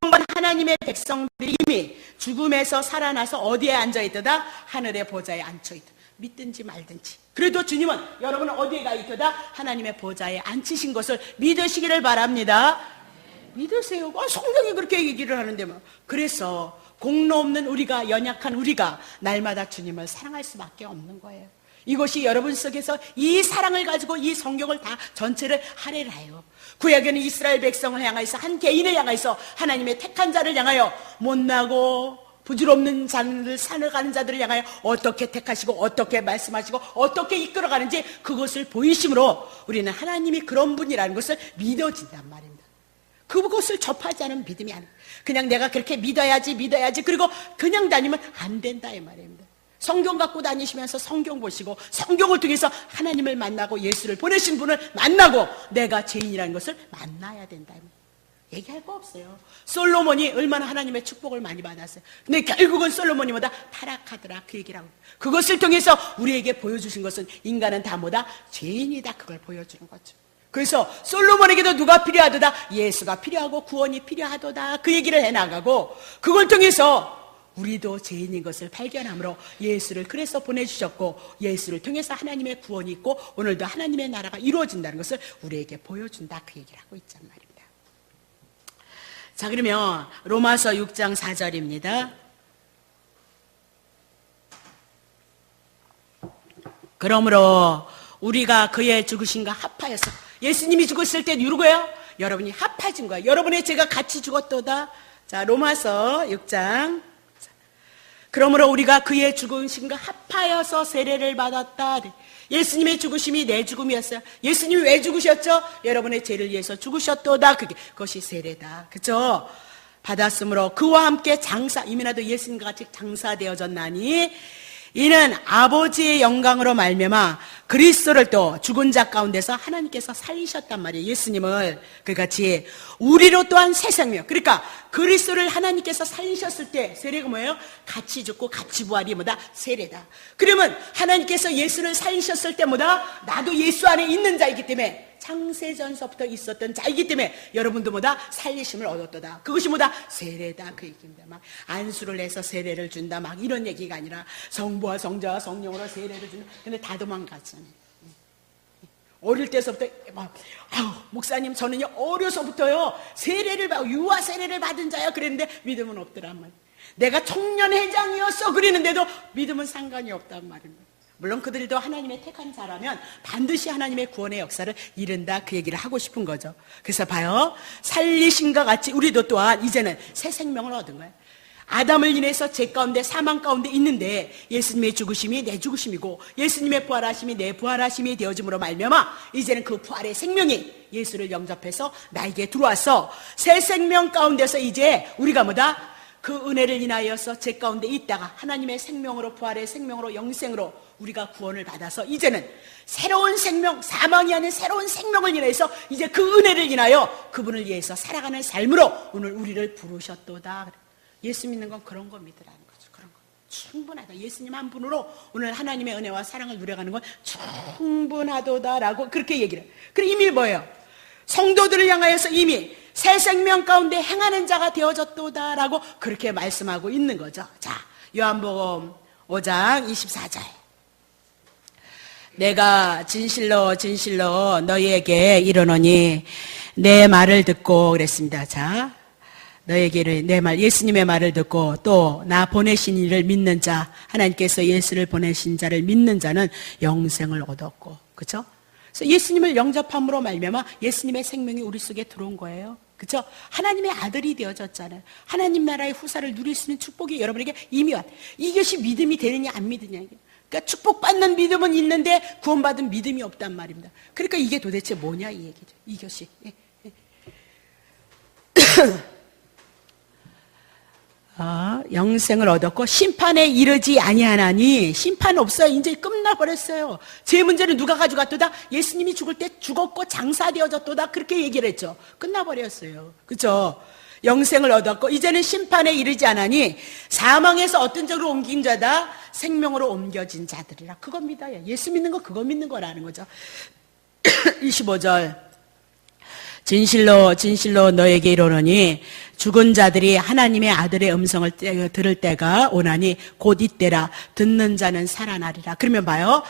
구원받은 하나님의 백성들이 이미 죽음에서 살아나서 어디에 앉아있도다? 하늘의 보좌에 앉혀있다. 믿든지 말든지. 그래도 주님은 여러분은 어디에 가 있도다? 하나님의 보좌에 앉히신 것을 믿으시기를 바랍니다. 믿으세요. 성경이 그렇게 얘기를 하는데 뭐. 그래서 공로 없는 우리가, 연약한 우리가 날마다 주님을 사랑할 수밖에 없는 거예요. 이것이 여러분 속에서 이 사랑을 가지고 이 성경을 다 전체를 할애를 해요. 구약에는 이스라엘 백성을 향해서 한 개인을 향해서 하나님의 택한 자를 향하여 못나고 부질없는 자를 살아가는 자들을 향하여 어떻게 택하시고 어떻게 말씀하시고 어떻게 이끌어가는지 그것을 보이심으로 우리는 하나님이 그런 분이라는 것을 믿어진단 말입니다. 그것을 접하지 않은 믿음이 아니에요. 그냥 내가 그렇게 믿어야지 그리고 그냥 다니면 안 된다 이 말입니다. 성경 갖고 다니시면서 성경 보시고 성경을 통해서 하나님을 만나고 예수를 보내신 분을 만나고 내가 죄인이라는 것을 만나야 된다. 얘기할 거 없어요. 솔로몬이 얼마나 하나님의 축복을 많이 받았어요. 근데 결국은 솔로몬이보다 타락하더라 그 얘기를 하고 그것을 통해서 우리에게 보여주신 것은 인간은 다 뭐다? 죄인이다. 그걸 보여주는 거죠. 그래서 솔로몬에게도 누가 필요하도다? 예수가 필요하고 구원이 필요하도다. 그 얘기를 해나가고 그걸 통해서 우리도 죄인인 것을 발견함으로 예수를 그래서 보내주셨고 예수를 통해서 하나님의 구원이 있고 오늘도 하나님의 나라가 이루어진다는 것을 우리에게 보여준다. 그 얘기를 하고 있단 말입니다. 자, 그러면 로마서 6장 4절입니다. 그러므로 우리가 그의 죽으심과 합하여서 예수님이 죽었을 때 누구예요? 여러분이 합하신 거예요. 여러분의 죄가 같이 죽었도다. 자, 로마서 6장. 그러므로 우리가 그의 죽으심과 합하여서 세례를 받았다. 예수님의 죽으심이 내 죽음이었어요. 예수님이 왜 죽으셨죠? 여러분의 죄를 위해서 죽으셨도다. 그것이 세례다. 그렇죠? 받았으므로 그와 함께 이미 나도 예수님과 같이 장사되어졌나니 이는 아버지의 영광으로 말미암아 그리스도를 또 죽은 자 가운데서 하나님께서 살리셨단 말이에요. 예수님을 그같이 우리로 또한 새 생명. 그러니까 그리스도를 하나님께서 살리셨을 때 세례가 뭐예요? 같이 죽고 같이 부활이 뭐다? 세례다. 그러면 하나님께서 예수를 살리셨을 때 뭐다? 나도 예수 안에 있는 자이기 때문에 창세전서부터 있었던 자이기 때문에 여러분도 뭐다? 살리심을 얻었도다. 그것이 뭐다? 세례다. 그 얘기입니다. 막 안수를 해서 세례를 준다. 막 이런 얘기가 아니라 성부와 성자와 성령으로 세례를 준다. 근데 다 도망갔잖아요. 어릴 때서부터 막 목사님 저는요 어려서부터요 세례를 받고 유아 세례를 받은 자야 그랬는데 믿음은 없더란 말이에요. 내가 청년 회장이었어 그랬는데도 믿음은 상관이 없단 말입니다. 물론 그들도 하나님의 택한 자라면 반드시 하나님의 구원의 역사를 이룬다, 그 얘기를 하고 싶은 거죠. 그래서 봐요, 살리신과 같이 우리도 또한 이제는 새 생명을 얻은 거예요. 아담을 인해서 죄 가운데, 사망 가운데 있는데 예수님의 죽으심이 내 죽으심이고 예수님의 부활하심이 내 부활하심이 되어짐으로 말미암아 이제는 그 부활의 생명이 예수를 영접해서 나에게 들어와서 새 생명 가운데서 이제 우리가 뭐다? 그 은혜를 인하여서 죄 가운데 있다가 하나님의 생명으로, 부활의 생명으로, 영생으로 우리가 구원을 받아서 이제는 새로운 생명, 사망이 아닌 새로운 생명을 인해서 이제 그 은혜를 인하여 그분을 위해서 살아가는 삶으로 오늘 우리를 부르셨도다. 예수 믿는 건 그런 거 믿으라는 거죠. 그런 거 충분하다. 예수님 한 분으로 오늘 하나님의 은혜와 사랑을 누려가는 건 충분하도다라고 그렇게 얘기를 해요. 그리고 이미 뭐예요? 성도들을 향하여서 이미 새 생명 가운데 행하는 자가 되어졌도다라고 그렇게 말씀하고 있는 거죠. 자, 요한복음 5장 24절. 내가 진실로 진실로 너희에게 이르노니 내 말을 듣고, 그랬습니다. 자, 너에게는 내 말, 예수님의 말을 듣고 또 나 보내신 이를 믿는 자, 하나님께서 예수를 보내신 자를 믿는 자는 영생을 얻었고, 그렇죠? 그래서 예수님을 영접함으로 말미암아 예수님의 생명이 우리 속에 들어온 거예요. 그렇죠? 하나님의 아들이 되어졌잖아요. 하나님 나라의 후사를 누릴 수 있는 축복이 여러분에게 이미 왔. 이것이 믿음이 되느냐 안 믿느냐. 그러니까 축복받는 믿음은 있는데 구원받은 믿음이 없단 말입니다. 그러니까 이게 도대체 뭐냐 이 얘기죠. 이것이. 영생을 얻었고 심판에 이르지 아니하나니, 심판 없어요. 이제 끝나버렸어요. 제 문제는 누가 가져갔도다? 예수님이 죽을 때 죽었고 장사되어졌도다, 그렇게 얘기를 했죠. 끝나버렸어요. 그렇죠? 영생을 얻었고 이제는 심판에 이르지 않으니 사망에서 어떤 쪽으로 옮긴 자다? 생명으로 옮겨진 자들이라. 그겁니다. 예수 믿는 거 그거 믿는 거라는 거죠. 25절. 진실로 진실로 너에게 이르노니 죽은 자들이 하나님의 아들의 음성을 들을 때가 오나니 곧 이때라. 듣는 자는 살아나리라. 그러면 봐요,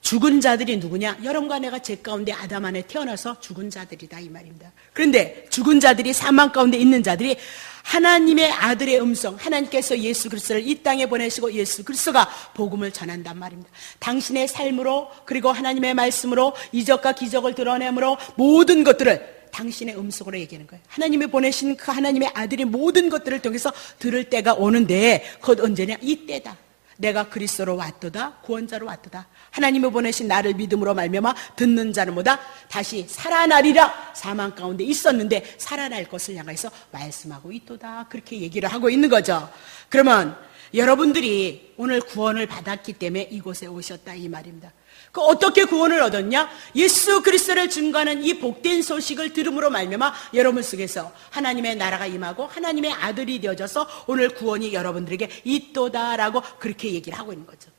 죽은 자들이 누구냐? 여러분과 내가 죄 가운데 아담 안에 태어나서 죽은 자들이다 이 말입니다. 그런데 죽은 자들이, 사망 가운데 있는 자들이 하나님의 아들의 음성, 하나님께서 예수 그리스도를 이 땅에 보내시고 예수 그리스도가 복음을 전한단 말입니다. 당신의 삶으로, 그리고 하나님의 말씀으로, 이적과 기적을 드러내므로 모든 것들을 당신의 음성으로 얘기하는 거예요. 하나님이 보내신 그 하나님의 아들의 모든 것들을 통해서 들을 때가 오는데 곧 언제냐? 이때다. 내가 그리스도로 왔도다, 구원자로 왔도다. 하나님이 보내신 나를 믿음으로 말미암아 듣는 자는 뭐다? 다시 살아나리라. 사망 가운데 있었는데 살아날 것을 향해서 말씀하고 있도다. 그렇게 얘기를 하고 있는 거죠. 그러면 여러분들이 오늘 구원을 받았기 때문에 이곳에 오셨다 이 말입니다. 그 어떻게 구원을 얻었냐? 예수 그리스도를 증거하는 이 복된 소식을 들음으로 말미암아 여러분 속에서 하나님의 나라가 임하고 하나님의 아들이 되어져서 오늘 구원이 여러분들에게 있도다라고 그렇게 얘기를 하고 있는 거죠.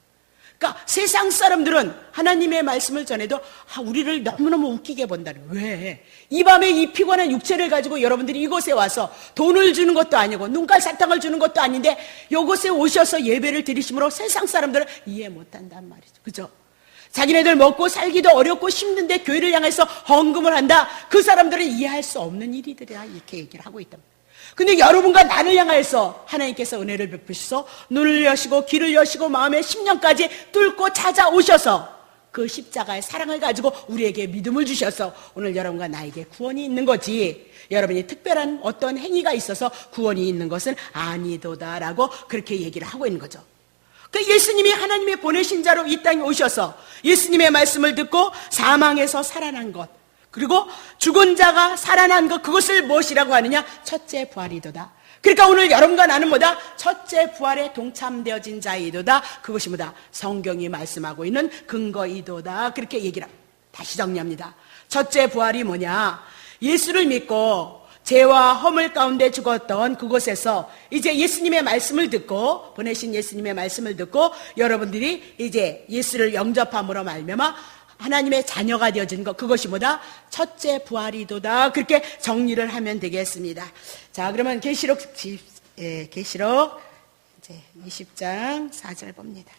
그러니까 세상 사람들은 하나님의 말씀을 전해도 우리를 너무너무 웃기게 본다는 거예요. 왜? 이 밤에 이 피곤한 육체를 가지고 여러분들이 이곳에 와서 돈을 주는 것도 아니고 눈깔 사탕을 주는 것도 아닌데 이곳에 오셔서 예배를 드리심으로 세상 사람들은 이해 못한단 말이죠. 그죠? 자기네들 먹고 살기도 어렵고 힘든데 교회를 향해서 헌금을 한다. 그 사람들은 이해할 수 없는 일이더라. 이렇게 얘기를 하고 있다. 근데 여러분과 나를 향해서 하나님께서 은혜를 베푸셔서 눈을 여시고 귀를 여시고 마음의 심령까지 뚫고 찾아오셔서 그 십자가의 사랑을 가지고 우리에게 믿음을 주셔서 오늘 여러분과 나에게 구원이 있는 거지, 여러분이 특별한 어떤 행위가 있어서 구원이 있는 것은 아니도다라고 그렇게 얘기를 하고 있는 거죠. 예수님이 하나님의 보내신 자로 이 땅에 오셔서 예수님의 말씀을 듣고 사망에서 살아난 것, 그리고 죽은 자가 살아난 것, 그것을 무엇이라고 하느냐? 첫째 부활이도다. 그러니까 오늘 여러분과 나는 뭐다? 첫째 부활에 동참되어진 자이도다. 그것이 뭐다? 성경이 말씀하고 있는 근거이도다. 그렇게 얘기를 합니다. 다시 정리합니다. 첫째 부활이 뭐냐? 예수를 믿고 죄와 허물 가운데 죽었던 그곳에서 이제 예수님의 말씀을 듣고, 보내신 예수님의 말씀을 듣고 여러분들이 이제 예수를 영접함으로 말미암아 하나님의 자녀가 되어진 것, 그것이 뭐다? 첫째 부활이도다. 그렇게 정리를 하면 되겠습니다. 자, 그러면 계시록 이제 20장 4절 봅니다.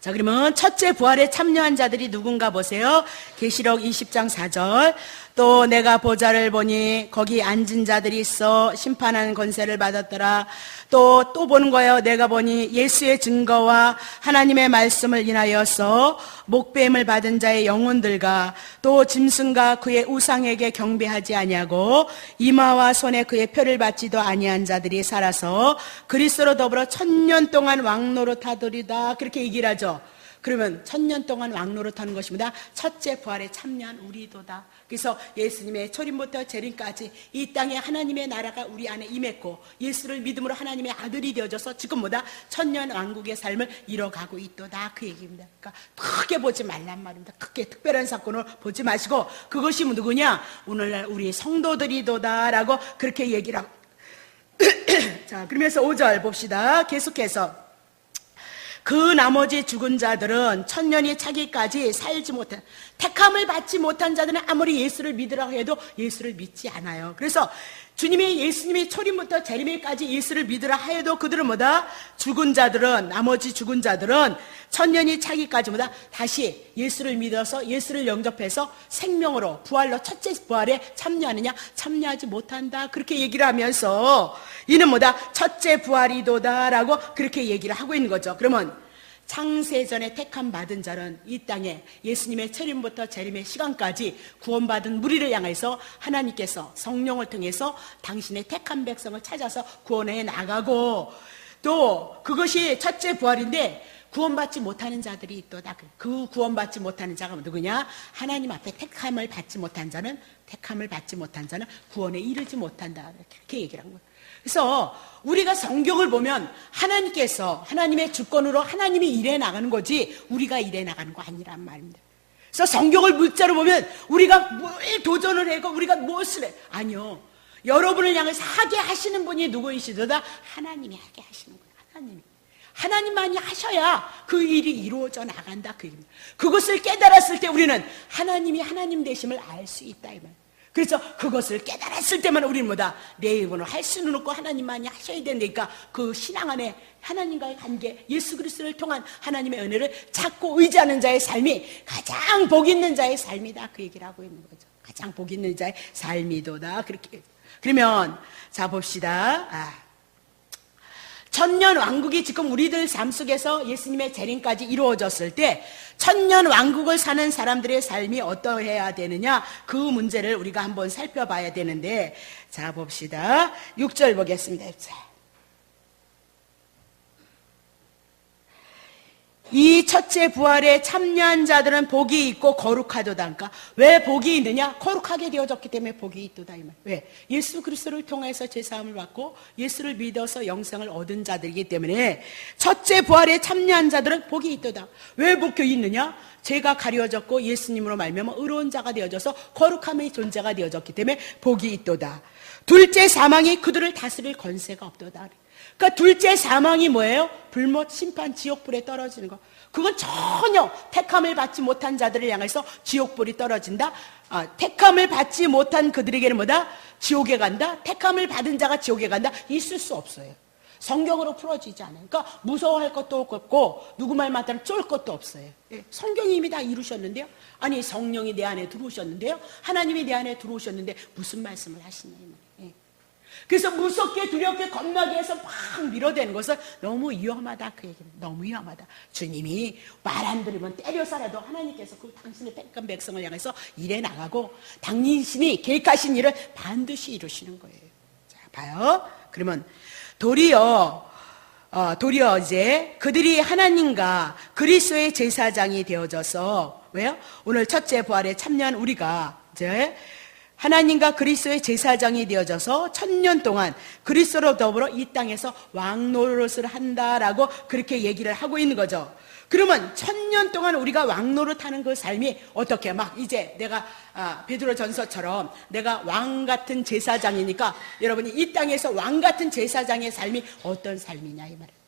자, 그러면 첫째 부활에 참여한 자들이 누군가 보세요. 계시록 20장 4절. 또 내가 보좌를 보니 거기 앉은 자들이 있어 심판하는 권세를 받았더라. 또 보는 거예요. 내가 보니 예수의 증거와 하나님의 말씀을 인하여서 목배임을 받은 자의 영혼들과 또 짐승과 그의 우상에게 경배하지 아니하고 이마와 손에 그의 표를 받지도 아니한 자들이 살아서 그리스도로 더불어 1000년 동안 왕노릇하리다. 그렇게 얘기를 하죠. 그러면 1000년 동안 왕노릇하는 것입니다. 첫째 부활에 참여한 우리도다. 그래서 예수님의 초림부터 재림까지 이 땅에 하나님의 나라가 우리 안에 임했고 예수를 믿음으로 하나님의 아들이 되어져서 지금 1000년 왕국의 삶을 이뤄가고 있도다. 그 얘기입니다. 그러니까 크게 보지 말란 말입니다. 크게 특별한 사건을 보지 마시고 그것이 누구냐? 오늘날 우리 성도들이도다라고 그렇게 얘기를 하고 자, 그러면서 5절 봅시다. 계속해서 그 나머지 죽은 자들은 1000년이 차기까지 살지 못한, 택함을 받지 못한 자들은 아무리 예수를 믿으라고 해도 예수를 믿지 않아요. 그래서 예수님이 초림부터 재림일까지 예수를 믿으라 해도 그들은 죽은 자들은, 나머지 죽은 자들은 1000년이 차기까지 다시 예수를 믿어서 예수를 영접해서 생명으로 부활로 첫째 부활에 참여하느냐? 참여하지 못한다. 그렇게 얘기를 하면서 이는 첫째 부활이도다라고 그렇게 얘기를 하고 있는 거죠. 그러면 창세전에 택함 받은 자는 이 땅에 예수님의 초림부터 재림의 시간까지 구원받은 무리를 향해서 하나님께서 성령을 통해서 당신의 택한 백성을 찾아서 구원해 나가고, 또 그것이 첫째 부활인데 구원받지 못하는 자들이 있도다. 그 구원받지 못하는 자가 누구냐? 하나님 앞에 택함을 받지 못한 자는 구원에 이르지 못한다. 이렇게 얘기를 한 거예요. 그래서 우리가 성경을 보면 하나님께서 하나님의 주권으로 하나님이 일해 나가는 거지 우리가 일해 나가는 거 아니란 말입니다. 그래서 성경을 문자로 보면 우리가 뭘 도전을 하고 우리가 무엇을 해? 아니요. 여러분을 향해서 하게 하시는 분이 누구이시도다? 하나님이 하게 하시는 거예요. 하나님만이 하셔야 그 일이 이루어져 나간다. 그 얘기입니다. 그것을 깨달았을 때 우리는 하나님이 하나님 되심을 알 수 있다. 이 말. 그래서 그것을 깨달았을 때만 우리는 내 입으로 할 수는 없고 하나님만이 하셔야 되니까 그 신앙 안에 하나님과의 관계, 예수 그리스도를 통한 하나님의 은혜를 찾고 의지하는 자의 삶이 가장 복 있는 자의 삶이다. 그 얘기를 하고 있는 거죠. 가장 복 있는 자의 삶이도다. 그렇게. 그러면 자 봅시다. 1000년 왕국이 지금 우리들 삶 속에서 예수님의 재림까지 이루어졌을 때 1000년 왕국을 사는 사람들의 삶이 어떠해야 되느냐, 그 문제를 우리가 한번 살펴봐야 되는데, 자 봅시다. 6절 보겠습니다. 이 첫째 부활에 참여한 자들은 복이 있고 거룩하도다. 그러니까 왜 복이 있느냐? 거룩하게 되어졌기 때문에 복이 있도다. 이 말. 왜? 예수 그리스도를 통해서 제사함을 받고 예수를 믿어서 영생을 얻은 자들이기 때문에 첫째 부활에 참여한 자들은 복이 있도다. 왜 복이 있느냐? 죄가 가려졌고 예수님으로 말미암아 의로운 자가 되어져서 거룩함의 존재가 되어졌기 때문에 복이 있도다. 둘째 사망이 그들을 다스릴 권세가 없도다. 그러니까 둘째 사망이 뭐예요? 불못, 심판, 지옥불에 떨어지는 거. 그건 전혀 택함을 받지 못한 자들을 향해서 지옥불이 떨어진다. 택함을 받지 못한 그들에게는 지옥에 간다. 택함을 받은 자가 지옥에 간다. 있을 수 없어요. 성경으로 풀어지지 않아요. 그러니까 무서워할 것도 없고 누구 말만 따라 쫄 것도 없어요. 성경이 이미 다 이루셨는데요. 아니 성령이 내 안에 들어오셨는데요. 하나님이 내 안에 들어오셨는데 무슨 말씀을 하시냐 이 말이에요. 그래서 무섭게 두렵게 겁나게 해서 막 밀어대는 것은 너무 위험하다. 그 얘기는 너무 위험하다. 주님이 말 안 들으면 때려서라도 하나님께서 그 당신의 택한 백성을 향해서 일해 나가고 당신이 계획하신 일을 반드시 이루시는 거예요. 자 봐요. 그러면 도리어 이제 그들이 하나님과 그리스도의 제사장이 되어져서, 왜요? 오늘 첫째 부활에 참여한 우리가 이제 하나님과 그리스도의 제사장이 되어져서 1000년 동안 그리스도로 더불어 이 땅에서 왕노릇을 한다라고 그렇게 얘기를 하고 있는 거죠. 그러면 1000년 동안 우리가 왕노릇하는 그 삶이 어떻게 이제 내가 베드로 전서처럼 내가 왕 같은 제사장이니까 여러분이 이 땅에서 왕 같은 제사장의 삶이 어떤 삶이냐 이 말이에요.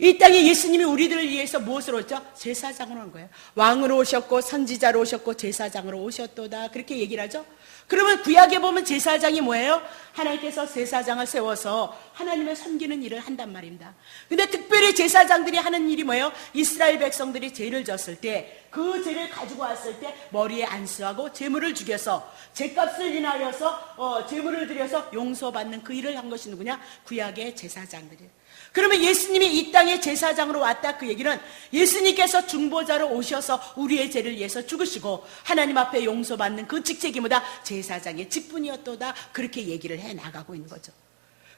이 땅에 예수님이 우리들을 위해서 무엇으로 오셨죠? 제사장으로 온 거예요. 왕으로 오셨고 선지자로 오셨고 제사장으로 오셨도다. 그렇게 얘기를 하죠. 그러면 구약에 보면 제사장이 뭐예요? 하나님께서 제사장을 세워서 하나님을 섬기는 일을 한단 말입니다. 근데 특별히 제사장들이 하는 일이 뭐예요? 이스라엘 백성들이 죄를 졌을 때 그 죄를 가지고 왔을 때 머리에 안수하고 제물을 죽여서 죄값을 인하여서 제물을 드려서 용서받는 그 일을 한 것이 누구냐? 구약의 제사장들이에요. 그러면 예수님이 이 땅에 제사장으로 왔다, 그 얘기는 예수님께서 중보자로 오셔서 우리의 죄를 위해서 죽으시고 하나님 앞에 용서받는 그 직책이보다 제사장의 직분이었도다, 그렇게 얘기를 해 나가고 있는 거죠.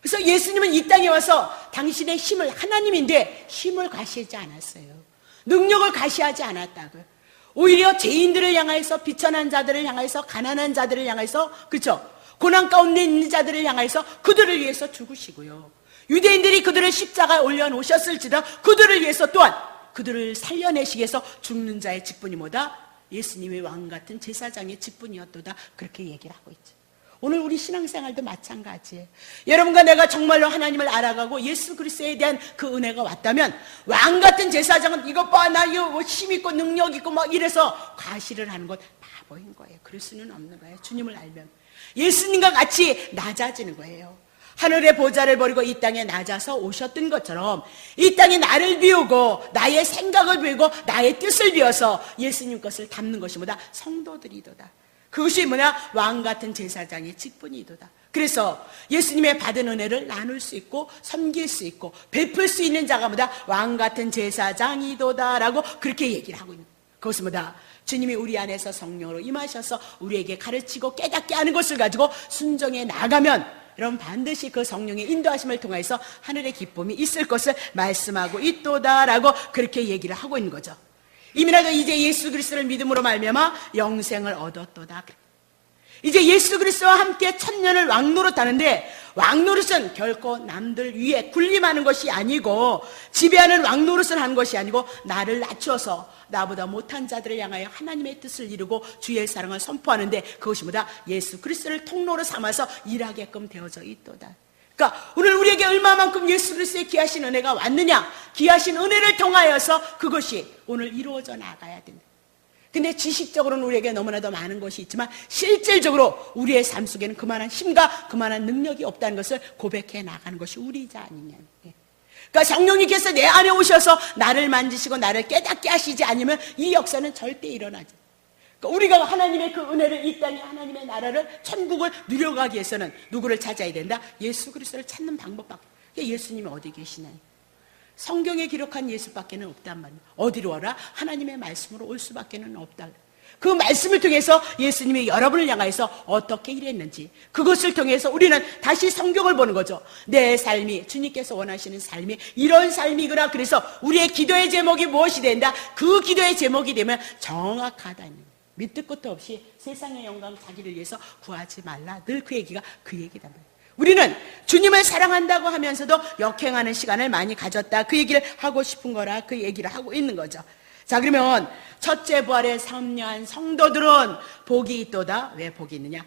그래서 예수님은 이 땅에 와서 당신의 힘을, 하나님인데 힘을 과시하지 않았어요. 능력을 과시하지 않았다고요. 오히려 죄인들을 향해서, 비천한 자들을 향해서, 가난한 자들을 향해서, 그렇죠? 고난 가운데 있는 자들을 향해서 그들을 위해서 죽으시고요. 유대인들이 그들을 십자가에 올려놓으셨을지라 그들을 위해서 또한 그들을 살려내시기 위해서 죽는 자의 직분이 뭐다? 예수님의 왕같은 제사장의 직분이었도다, 그렇게 얘기를 하고 있죠. 오늘 우리 신앙생활도 마찬가지예요. 여러분과 내가 정말로 하나님을 알아가고 예수 그리스도에 대한 그 은혜가 왔다면 왕같은 제사장은 이것 봐, 나 이거 힘있고 능력있고 막 이래서 과시를 하는 건 바보인 거예요. 그럴 수는 없는 거예요. 주님을 알면 예수님과 같이 낮아지는 거예요. 하늘의 보좌를 버리고 이 땅에 낮아서 오셨던 것처럼 이 땅에 나를 비우고 나의 생각을 비우고 나의 뜻을 비워서 예수님 것을 담는 것이 뭐다? 성도들이도다. 그것이 뭐냐? 왕같은 제사장의 직분이도다. 그래서 예수님의 받은 은혜를 나눌 수 있고 섬길 수 있고 베풀 수 있는 자가 뭐다? 왕같은 제사장이도다 라고 그렇게 얘기를 하고 있는 거예요. 그것은 뭐다? 주님이 우리 안에서 성령으로 임하셔서 우리에게 가르치고 깨닫게 하는 것을 가지고 순종해 나가면 여러분 반드시 그 성령의 인도하심을 통해서 하늘의 기쁨이 있을 것을 말씀하고 있도다라고 그렇게 얘기를 하고 있는 거죠. 이미라도 이제 예수 그리스도를 믿음으로 말미암아 영생을 얻었도다. 이제 예수 그리스도와 함께 천년을 왕노릇하는데, 왕노릇은 결코 남들 위에 군림하는 것이 아니고 지배하는 왕노릇을 하는 것이 아니고 나를 낮춰서 나보다 못한 자들을 향하여 하나님의 뜻을 이루고 주의 사랑을 선포하는데 그것이 뭐다? 예수 그리스도를 통로로 삼아서 일하게끔 되어져 있도다. 그러니까 오늘 우리에게 얼마만큼 예수 그리스도의 귀하신 은혜가 왔느냐, 귀하신 은혜를 통하여서 그것이 오늘 이루어져 나가야 된다. 근데 지식적으로는 우리에게 너무나도 많은 것이 있지만 실질적으로 우리의 삶 속에는 그만한 힘과 그만한 능력이 없다는 것을 고백해 나가는 것이 우리 자 아니냐. 그러니까 성령님께서 내 안에 오셔서 나를 만지시고 나를 깨닫게 하시지 않으면 이 역사는 절대 일어나지. 그러니까 우리가 하나님의 그 은혜를, 이 땅에 하나님의 나라를, 천국을 누려가기 위해서는 누구를 찾아야 된다? 예수 그리스도를 찾는 방법밖에. 그러니까 예수님이 어디 계시나요? 성경에 기록한 예수밖에는 없단 말이에요. 어디로 와라? 하나님의 말씀으로 올 수밖에는 없다. 그 말씀을 통해서 예수님이 여러분을 향해서 어떻게 일했는지, 그것을 통해서 우리는 다시 성경을 보는 거죠. 내 삶이, 주님께서 원하시는 삶이 이런 삶이구나. 그래서 우리의 기도의 제목이 무엇이 된다? 그 기도의 제목이 되면 정확하다. 밑도 끝도 없이 세상의 영광 자기를 위해서 구하지 말라. 늘 그 얘기가 그 얘기단 말이에요. 우리는 주님을 사랑한다고 하면서도 역행하는 시간을 많이 가졌다. 그 얘기를 하고 싶은 거라 그 얘기를 하고 있는 거죠. 자, 그러면 첫째 부활에 참여한 성도들은 복이 있도다. 왜 복이 있느냐?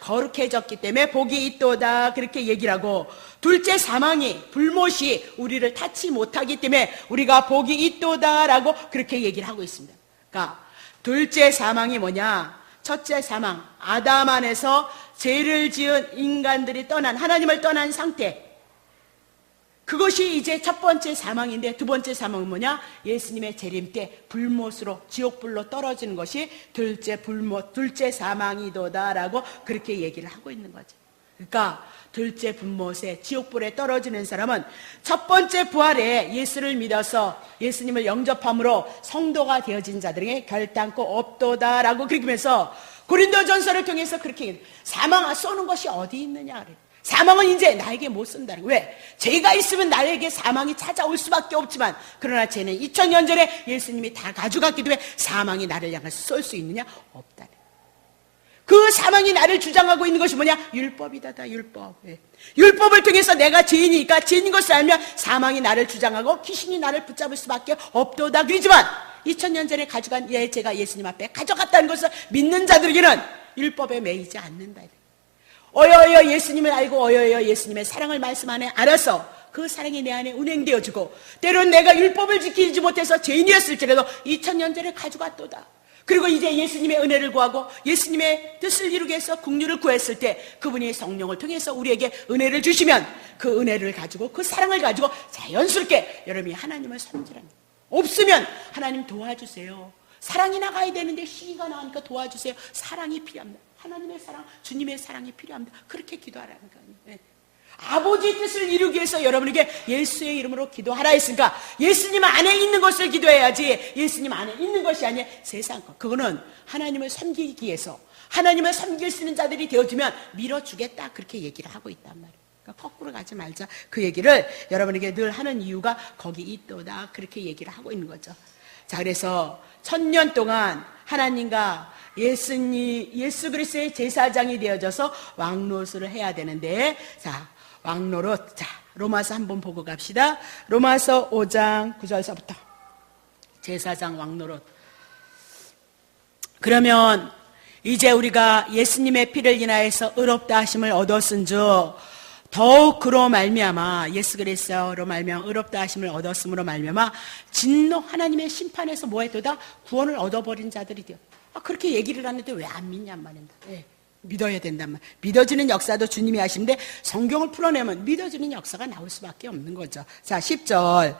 거룩해졌기 때문에 복이 있도다. 그렇게 얘기를 하고, 둘째 사망이, 불못이 우리를 닿지 못하기 때문에 우리가 복이 있도다라고 그렇게 얘기를 하고 있습니다. 그러니까 둘째 사망이 뭐냐? 첫째 사망, 아담 안에서 죄를 지은 인간들이 떠난, 하나님을 떠난 상태, 그것이 이제 첫 번째 사망인데, 두 번째 사망은 뭐냐? 예수님의 재림 때 불못으로, 지옥불로 떨어지는 것이 둘째 불못, 둘째 사망이도다라고 그렇게 얘기를 하고 있는 거죠. 그러니까 둘째 불못에, 지옥불에 떨어지는 사람은 첫 번째 부활에 예수를 믿어서 예수님을 영접함으로 성도가 되어진 자들에게 결단코 없도다라고 그러면서 고린도전서를 통해서 그렇게 사망 쏘는 것이 어디 있느냐. 사망은 이제 나에게 못 쓴다는 거예요. 왜? 죄가 있으면 나에게 사망이 찾아올 수밖에 없지만, 그러나 죄는 2000년 전에 예수님이 다 가져갔기 때문에 사망이 나를 향해서 쏠 수 있느냐? 없다. 그 사망이 나를 주장하고 있는 것이 뭐냐? 율법이다. 율법. 율법을 통해서 내가 죄인이니까 죄인인 것을 알면 사망이 나를 주장하고 귀신이 나를 붙잡을 수밖에 없도다. 그러지만 2000년 전에 가져간 제가 예수님 앞에 가져갔다는 것을 믿는 자들에게는 율법에 매이지 않는다. 어여여 예수님을 알고 어여여 예수님의 사랑을 말씀 안에 알아서 그 사랑이 내 안에 운행되어지고, 때로는 내가 율법을 지키지 못해서 죄인이었을지라도 2000년 전에 가져갔도다. 그리고 이제 예수님의 은혜를 구하고 예수님의 뜻을 이루기 위해서 국류를 구했을 때 그분이 성령을 통해서 우리에게 은혜를 주시면 그 은혜를 가지고, 그 사랑을 가지고 자연스럽게 여러분이 하나님을 섬기라는 거예요. 없으면 하나님 도와주세요. 사랑이 나가야 되는데 시기가 나오니까 도와주세요. 사랑이 필요합니다. 하나님의 사랑, 주님의 사랑이 필요합니다. 그렇게 기도하라는 거예요. 네. 아버지의 뜻을 이루기 위해서 여러분에게 예수의 이름으로 기도하라 했으니까 예수님 안에 있는 것을 기도해야지, 예수님 안에 있는 것이 아니라 세상 것. 그거는 하나님을 섬기기 위해서, 하나님을 섬길 수 있는 자들이 되어주면 밀어주겠다, 그렇게 얘기를 하고 있단 말이에요. 그러니까 거꾸로 가지 말자, 그 얘기를 여러분에게 늘 하는 이유가 거기 있도다, 그렇게 얘기를 하고 있는 거죠. 자, 그래서 1000년 동안 하나님과 예수 그리스도의 제사장이 되어져서 왕노릇을 해야 되는데, 자, 왕노릇. 자, 로마서 한번 보고 갑시다. 로마서 5장 9절서부터 제사장 왕노릇. 그러면 이제 우리가 예수님의 피를 인하여서 의롭다 하심을 얻었은즉 더욱 그로 말미암아, 예수 그리스도로 말미암아 의롭다 하심을 얻었음으로 말미암아 진노 하나님의 심판에서 뭐했도다? 구원을 얻어버린 자들이 되어. 그렇게 얘기를 하는데 왜 안 믿냔 말입니다. 예, 믿어야 된단 말. 믿어지는 역사도 주님이 하시는데 성경을 풀어내면 믿어지는 역사가 나올 수밖에 없는 거죠. 자, 10절.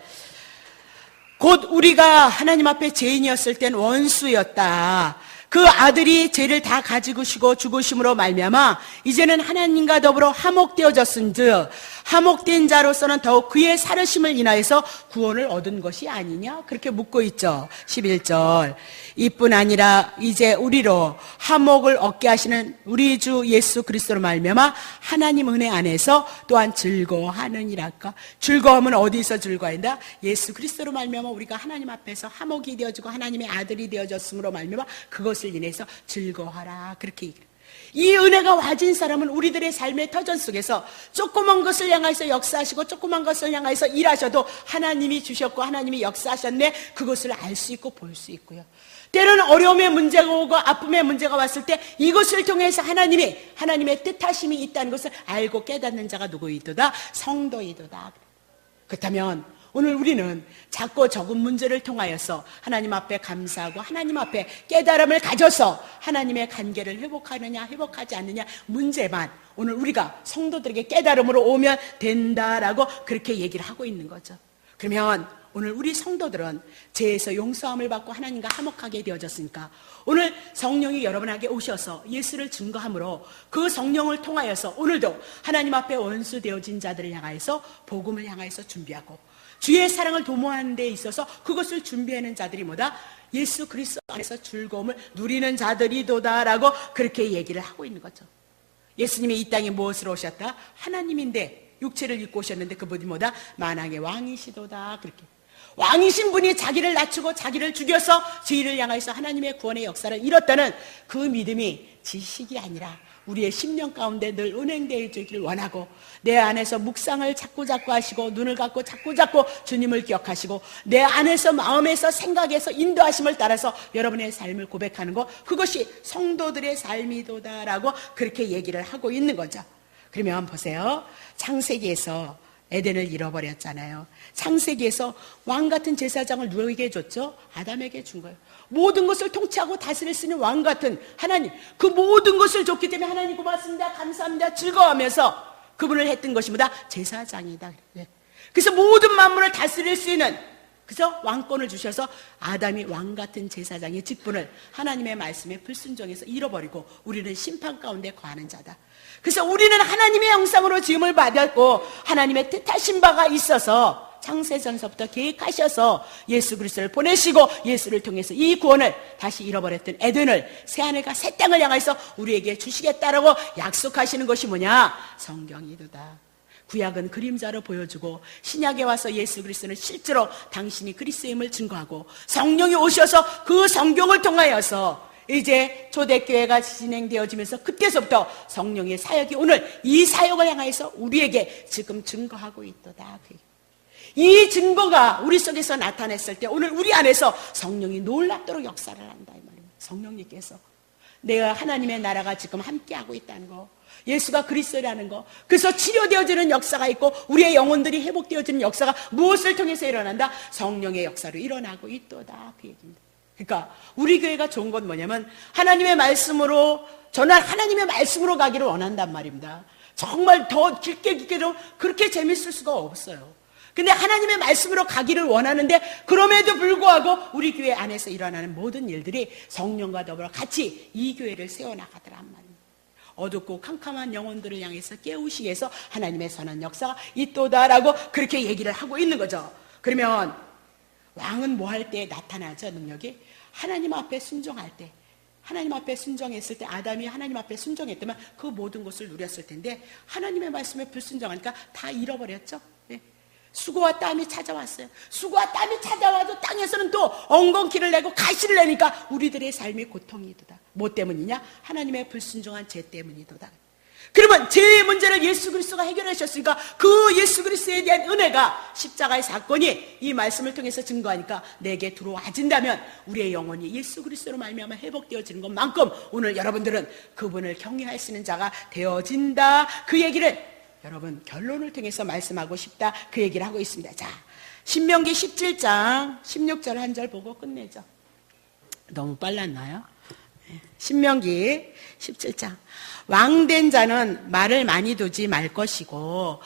곧 우리가 하나님 앞에 죄인이었을 땐 원수였다. 그 아들이 죄를 다 가지고 쉬고 죽으심으로 말미암아 이제는 하나님과 더불어 화목되어졌은즉 화목된 자로서는 더욱 그의 살으심을 인하여서 구원을 얻은 것이 아니냐, 그렇게 묻고 있죠. 11절. 이뿐 아니라 이제 우리로 화목을 얻게 하시는 우리 주 예수 그리스도로 말미암아 하나님 은혜 안에서 또한 즐거워하느니랄까. 즐거움은 어디서 즐거워한다? 예수 그리스도로 말미암아 우리가 하나님 앞에서 화목이 되어지고 하나님의 아들이 되어졌음으로 말미암아 그것을 인해서 즐거워하라, 그렇게 얘기해요. 이 은혜가 와진 사람은 우리들의 삶의 터전 속에서 조그만 것을 향해서 역사하시고 조그만 것을 향해서 일하셔도 하나님이 주셨고 하나님이 역사하셨네, 그것을 알 수 있고 볼 수 있고요. 때로는 어려움의 문제가 오고 아픔의 문제가 왔을 때 이것을 통해서 하나님의 뜻하심이 있다는 것을 알고 깨닫는 자가 누구이도다? 성도이도다. 그렇다면 오늘 우리는 작고 적은 문제를 통하여서 하나님 앞에 감사하고 하나님 앞에 깨달음을 가져서 하나님의 관계를 회복하느냐 회복하지 않느냐 문제만 오늘 우리가 성도들에게 깨달음으로 오면 된다라고 그렇게 얘기를 하고 있는 거죠. 그러면 오늘 우리 성도들은 죄에서 용서함을 받고 하나님과 화목하게 되어졌으니까 오늘 성령이 여러분에게 오셔서 예수를 증거함으로 그 성령을 통하여서 오늘도 하나님 앞에 원수 되어진 자들을 향하여서 복음을 향하여서 준비하고 주의 사랑을 도모하는 데 있어서 그것을 준비하는 자들이 뭐다? 예수 그리스도 안에서 즐거움을 누리는 자들이도다라고 그렇게 얘기를 하고 있는 거죠. 예수님이 이 땅에 무엇으로 오셨다? 하나님인데 육체를 입고 오셨는데 그분이 뭐다? 만왕의 왕이시도다, 그렇게. 왕이신 분이 자기를 낮추고 자기를 죽여서 죄인을 향해서 하나님의 구원의 역사를 이뤘다는 그 믿음이 지식이 아니라 우리의 심령 가운데 늘 은행되어 주기를 원하고 내 안에서 묵상을 자꾸 하시고 눈을 감고 자꾸 주님을 기억하시고 내 안에서 마음에서 생각에서 인도하심을 따라서 여러분의 삶을 고백하는 것, 그것이 성도들의 삶이도다라고 그렇게 얘기를 하고 있는 거죠. 그러면 보세요. 창세기에서 에덴을 잃어버렸잖아요. 창세기에서 왕같은 제사장을 누구에게 줬죠? 아담에게 준 거예요. 모든 것을 통치하고 다스릴 수 있는 왕같은 하나님, 그 모든 것을 줬기 때문에 하나님 고맙습니다, 감사합니다, 즐거워하면서 그분을 했던 것이 뭐다? 제사장이다. 그래서 모든 만물을 다스릴 수 있는, 그래서 왕권을 주셔서 아담이 왕같은 제사장의 직분을 하나님의 말씀에 불순종해서 잃어버리고 우리는 심판 가운데 거하는 자다. 그래서 우리는 하나님의 형상으로 지음을 받았고 하나님의 뜻하신 바가 있어서 창세전서부터 계획하셔서 예수 그리스도를 보내시고 예수를 통해서 이 구원을 다시 잃어버렸던 에덴을, 새하늘과 새 땅을 향해서 우리에게 주시겠다라고 약속하시는 것이 뭐냐? 성경이도다. 구약은 그림자로 보여주고 신약에 와서 예수 그리스도는 실제로 당신이 그리스도임을 증거하고 성령이 오셔서 그 성경을 통하여서 이제 초대교회가 진행되어지면서 그때서부터 성령의 사역이 오늘 이 사역을 향해서 우리에게 지금 증거하고 있도다. 이 증거가 우리 속에서 나타냈을 때 오늘 우리 안에서 성령이 놀랍도록 역사를 한다 이 말입니다. 성령님께서 내가 하나님의 나라가 지금 함께하고 있다는 거, 예수가 그리스도라는 거, 그래서 치료되어지는 역사가 있고 우리의 영혼들이 회복되어지는 역사가 무엇을 통해서 일어난다? 성령의 역사로 일어나고 있도다, 그 얘기입니다. 그러니까 우리 교회가 좋은 건 뭐냐면 하나님의 말씀으로, 저는 하나님의 말씀으로 가기를 원한단 말입니다. 정말 더 깊게 좀 그렇게 재밌을 수가 없어요. 근데 하나님의 말씀으로 가기를 원하는데 그럼에도 불구하고 우리 교회 안에서 일어나는 모든 일들이 성령과 더불어 같이 이 교회를 세워나가더란 말입니다. 어둡고 캄캄한 영혼들을 향해서 깨우시기 위해서 하나님의 선한 역사가 있도다라고 그렇게 얘기를 하고 있는 거죠. 그러면 왕은 뭐 할 때 나타나죠? 능력이 하나님 앞에 순종할 때, 하나님 앞에 순종했을 때, 아담이 하나님 앞에 순종했다면 그 모든 것을 누렸을 텐데 하나님의 말씀에 불순종하니까 다 잃어버렸죠. 네. 수고와 땀이 찾아왔어요. 수고와 땀이 찾아와도 땅에서는 또 엉겅퀴를 내고 가시를 내니까 우리들의 삶이 고통이도다. 뭐 때문이냐? 하나님의 불순종한 죄 때문이도다. 그러면 죄의 문제를 예수 그리스도가 해결하셨으니까 그 예수 그리스도에 대한 은혜가, 십자가의 사건이 이 말씀을 통해서 증거하니까 내게 들어와진다면 우리의 영혼이 예수 그리스도로 말미암아 회복되어지는 것만큼 오늘 여러분들은 그분을 경외할 수 있는 자가 되어진다. 그 얘기를 여러분 결론을 통해서 말씀하고 싶다. 그 얘기를 하고 있습니다. 자, 신명기 17장 16절 한 절 보고 끝내죠. 너무 빨랐나요? 신명기 17장. 왕된 자는 말을 많이 두지 말 것이고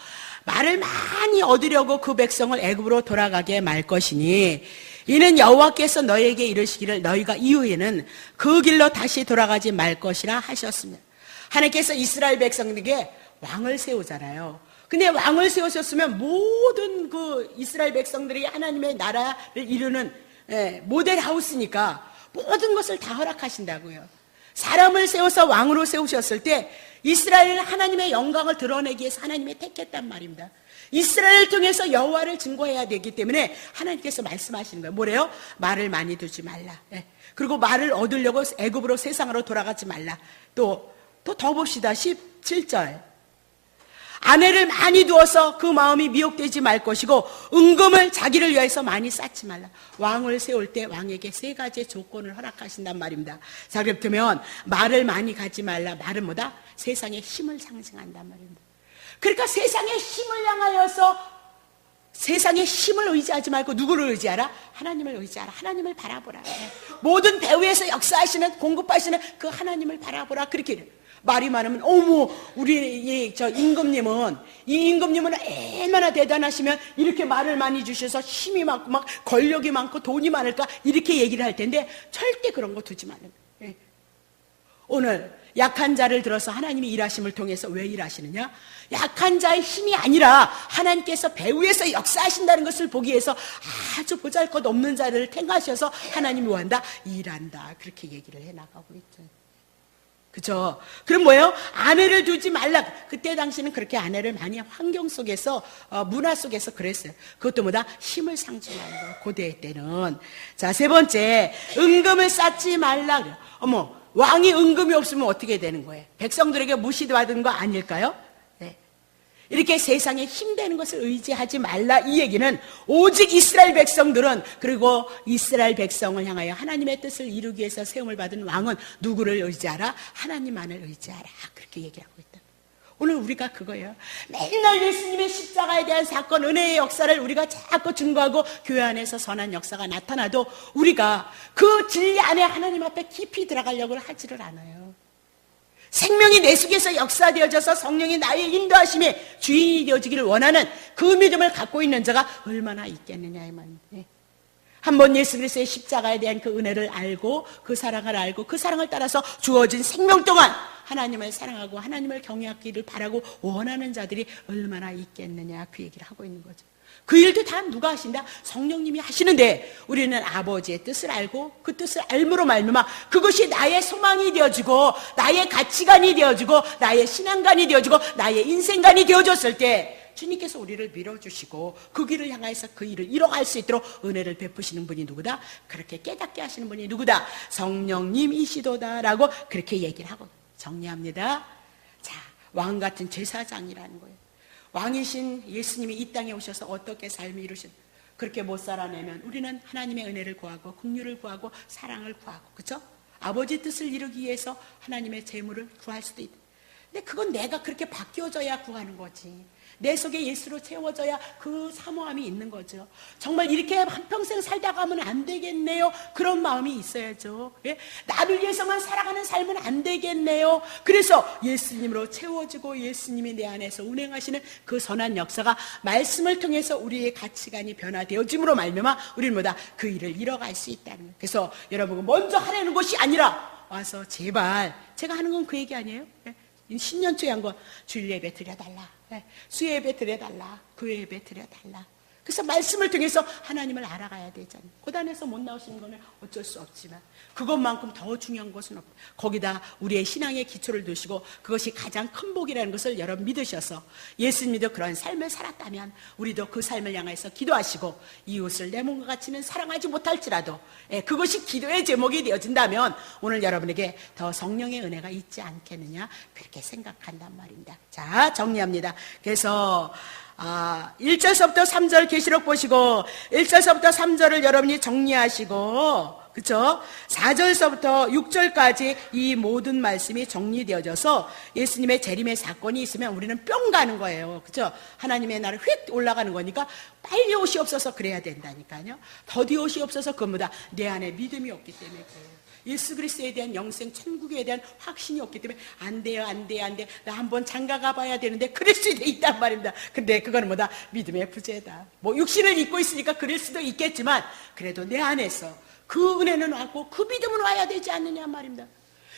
말을 많이 얻으려고 그 백성을 애굽으로 돌아가게 말 것이니 이는 여호와께서 너희에게 이르시기를 너희가 이후에는 그 길로 다시 돌아가지 말 것이라 하셨습니다. 하나님께서 이스라엘 백성들에게 왕을 세우잖아요. 근데 왕을 세우셨으면 모든 그 이스라엘 백성들이 하나님의 나라를 이루는 모델 하우스니까 모든 것을 다 허락하신다고요. 사람을 세워서 왕으로 세우셨을 때 이스라엘은 하나님의 영광을 드러내기 위해서 하나님이 택했단 말입니다. 이스라엘을 통해서 여호와를 증거해야 되기 때문에 하나님께서 말씀하시는 거예요. 뭐래요? 말을 많이 두지 말라. 그리고 말을 얻으려고 애굽으로 세상으로 돌아가지 말라. 또 더 봅시다. 17절. 아내를 많이 두어서 그 마음이 미혹되지 말 것이고 은금을 자기를 위해서 많이 쌓지 말라. 왕을 세울 때 왕에게 세 가지의 조건을 허락하신단 말입니다. 자, 그렇다면 말을 많이 가지 말라. 말은 뭐다? 세상의 힘을 상징한단 말입니다. 그러니까 세상의 힘을 향하여서 세상의 힘을 의지하지 말고 누구를 의지하라? 하나님을 의지하라. 하나님을 바라보라. 모든 배후에서 역사하시는, 공급하시는 그 하나님을 바라보라. 그렇게 말이 많으면 어머 우리 저 임금님은 얼마나 대단하시면 이렇게 말을 많이 주셔서 힘이 많고 막 권력이 많고 돈이 많을까 이렇게 얘기를 할 텐데 절대 그런 거 두지 말라. 오늘 약한 자를 들어서 하나님이 일하심을 통해서 왜 일하시느냐? 약한 자의 힘이 아니라 하나님께서 배후에서 역사하신다는 것을 보기 위해서 아주 보잘것없는 자를 택하셔서 하나님이 뭐 한다? 일한다. 그렇게 얘기를 해나가고 있죠. 그죠? 그럼 뭐예요? 아내를 두지 말라. 그때 당시는 그렇게 아내를 많이 환경 속에서 문화 속에서 그랬어요. 그것도 뭐다? 힘을 상징하는 거예요. 고대 때는. 자, 세 번째, 은금을 쌓지 말라. 어머, 왕이 은금이 없으면 어떻게 되는 거예요? 백성들에게 무시받은 거 아닐까요? 이렇게 세상에 힘되는 것을 의지하지 말라. 이 얘기는 오직 이스라엘 백성들은, 그리고 이스라엘 백성을 향하여 하나님의 뜻을 이루기 위해서 세움을 받은 왕은 누구를 의지하라? 하나님만을 의지하라. 그렇게 얘기하고 있다. 오늘 우리가 그거예요. 맨날 예수님의 십자가에 대한 사건, 은혜의 역사를 우리가 자꾸 증거하고 교회 안에서 선한 역사가 나타나도 우리가 그 진리 안에 하나님 앞에 깊이 들어가려고 하지를 않아요. 생명이 내 속에서 역사되어져서 성령이 나의 인도하심에 주인이 되어지기를 원하는 그 믿음을 갖고 있는 자가 얼마나 있겠느냐 이 말입니다. 한번 예수 그리스도의 십자가에 대한 그 은혜를 알고 그 사랑을 알고 그 사랑을 따라서 주어진 생명 동안 하나님을 사랑하고 하나님을 경외하기를 바라고 원하는 자들이 얼마나 있겠느냐 그 얘기를 하고 있는 거죠. 그 일도 다 누가 하신다? 성령님이 하시는데 우리는 아버지의 뜻을 알고 그 뜻을 알므로 말미암아 그것이 나의 소망이 되어지고 나의 가치관이 되어지고 나의 신앙관이 되어지고 나의 인생관이 되어졌을 때 주님께서 우리를 밀어주시고 그 길을 향해서 그 일을 이뤄갈 수 있도록 은혜를 베푸시는 분이 누구다? 그렇게 깨닫게 하시는 분이 누구다? 성령님이시도다라고 그렇게 얘기를 하고 정리합니다. 자, 왕 같은 제사장이라는 거예요. 왕이신 예수님이 이 땅에 오셔서 어떻게 삶을 이루신, 그렇게 못 살아내면 우리는 하나님의 은혜를 구하고 긍휼을 구하고 사랑을 구하고, 그렇죠? 아버지 뜻을 이루기 위해서 하나님의 재물을 구할 수도 있다. 근데 그건 내가 그렇게 바뀌어져야 구하는 거지. 내 속에 예수로 채워져야 그 사모함이 있는 거죠. 정말 이렇게 한평생 살다 가면 안 되겠네요. 그런 마음이 있어야죠. 예? 나를 위해서만 살아가는 삶은 안 되겠네요. 그래서 예수님으로 채워지고 예수님이 내 안에서 운행하시는 그 선한 역사가 말씀을 통해서 우리의 가치관이 변화되어짐으로 말미암아 우리는 뭐다? 그 일을 이뤄갈 수 있다는 거예요. 그래서 여러분 먼저 하라는 것이 아니라 와서 제발, 제가 하는 건 그 얘기 아니에요? 예? 신년초에 한 거 주일 예배 드려달라, 수요 예배 드려달라, 교회 예배 드려달라. 그래서 말씀을 통해서 하나님을 알아가야 되잖아요. 고단에서 못 나오시는 거는 어쩔 수 없지만 그것만큼 더 중요한 것은 없고, 거기다 우리의 신앙의 기초를 두시고 그것이 가장 큰 복이라는 것을 여러분 믿으셔서 예수님도 그런 삶을 살았다면 우리도 그 삶을 향해서 기도하시고 이웃을 내 몸과 같이는 사랑하지 못할지라도 그것이 기도의 제목이 되어진다면 오늘 여러분에게 더 성령의 은혜가 있지 않겠느냐, 그렇게 생각한단 말입니다. 자, 정리합니다. 그래서 1절서부터 3절 계시록 보시고 1절서부터 3절을 여러분이 정리하시고, 그렇죠? 4절서부터 6절까지 이 모든 말씀이 정리되어져서 예수님의 재림의 사건이 있으면 우리는 뿅 가는 거예요. 그렇죠? 하나님의 나라에 휙 올라가는 거니까 빨리 옷이 그래야 된다니까요. 더디 옷이 없어서 그것보다 내 안에 믿음이 없기 때문에 그래요. 예수 그리스도에 대한 영생, 천국에 대한 확신이 없기 때문에 안 돼요. 나 한번 장가가 봐야 되는데 그럴 수도 있단 말입니다. 근데 그거는 뭐다? 믿음의 부재다. 뭐 육신을 입고 있으니까 그럴 수도 있겠지만 그래도 내 안에서 그 은혜는 왔고 그 믿음은 와야 되지 않느냐 말입니다.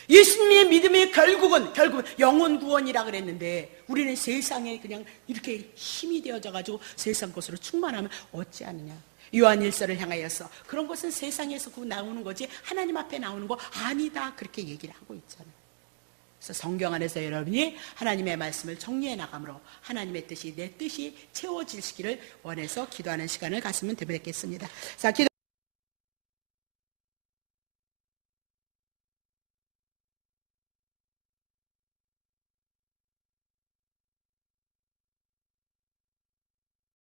예수님의 믿음이 결국은 영혼 구원이라 그랬는데 우리는 세상에 그냥 이렇게 힘이 되어져가지고 세상 것으로 충만하면 어찌 하느냐. 요한 1서를 향하여서 그런 것은 세상에서 나오는 거지 하나님 앞에 나오는 거 아니다, 그렇게 얘기를 하고 있잖아요. 그래서 성경 안에서 여러분이 하나님의 말씀을 정리해 나감으로 하나님의 뜻이 내 뜻이 채워지시기를 원해서 기도하는 시간을 갖으면 되겠습니다. 자, 기도.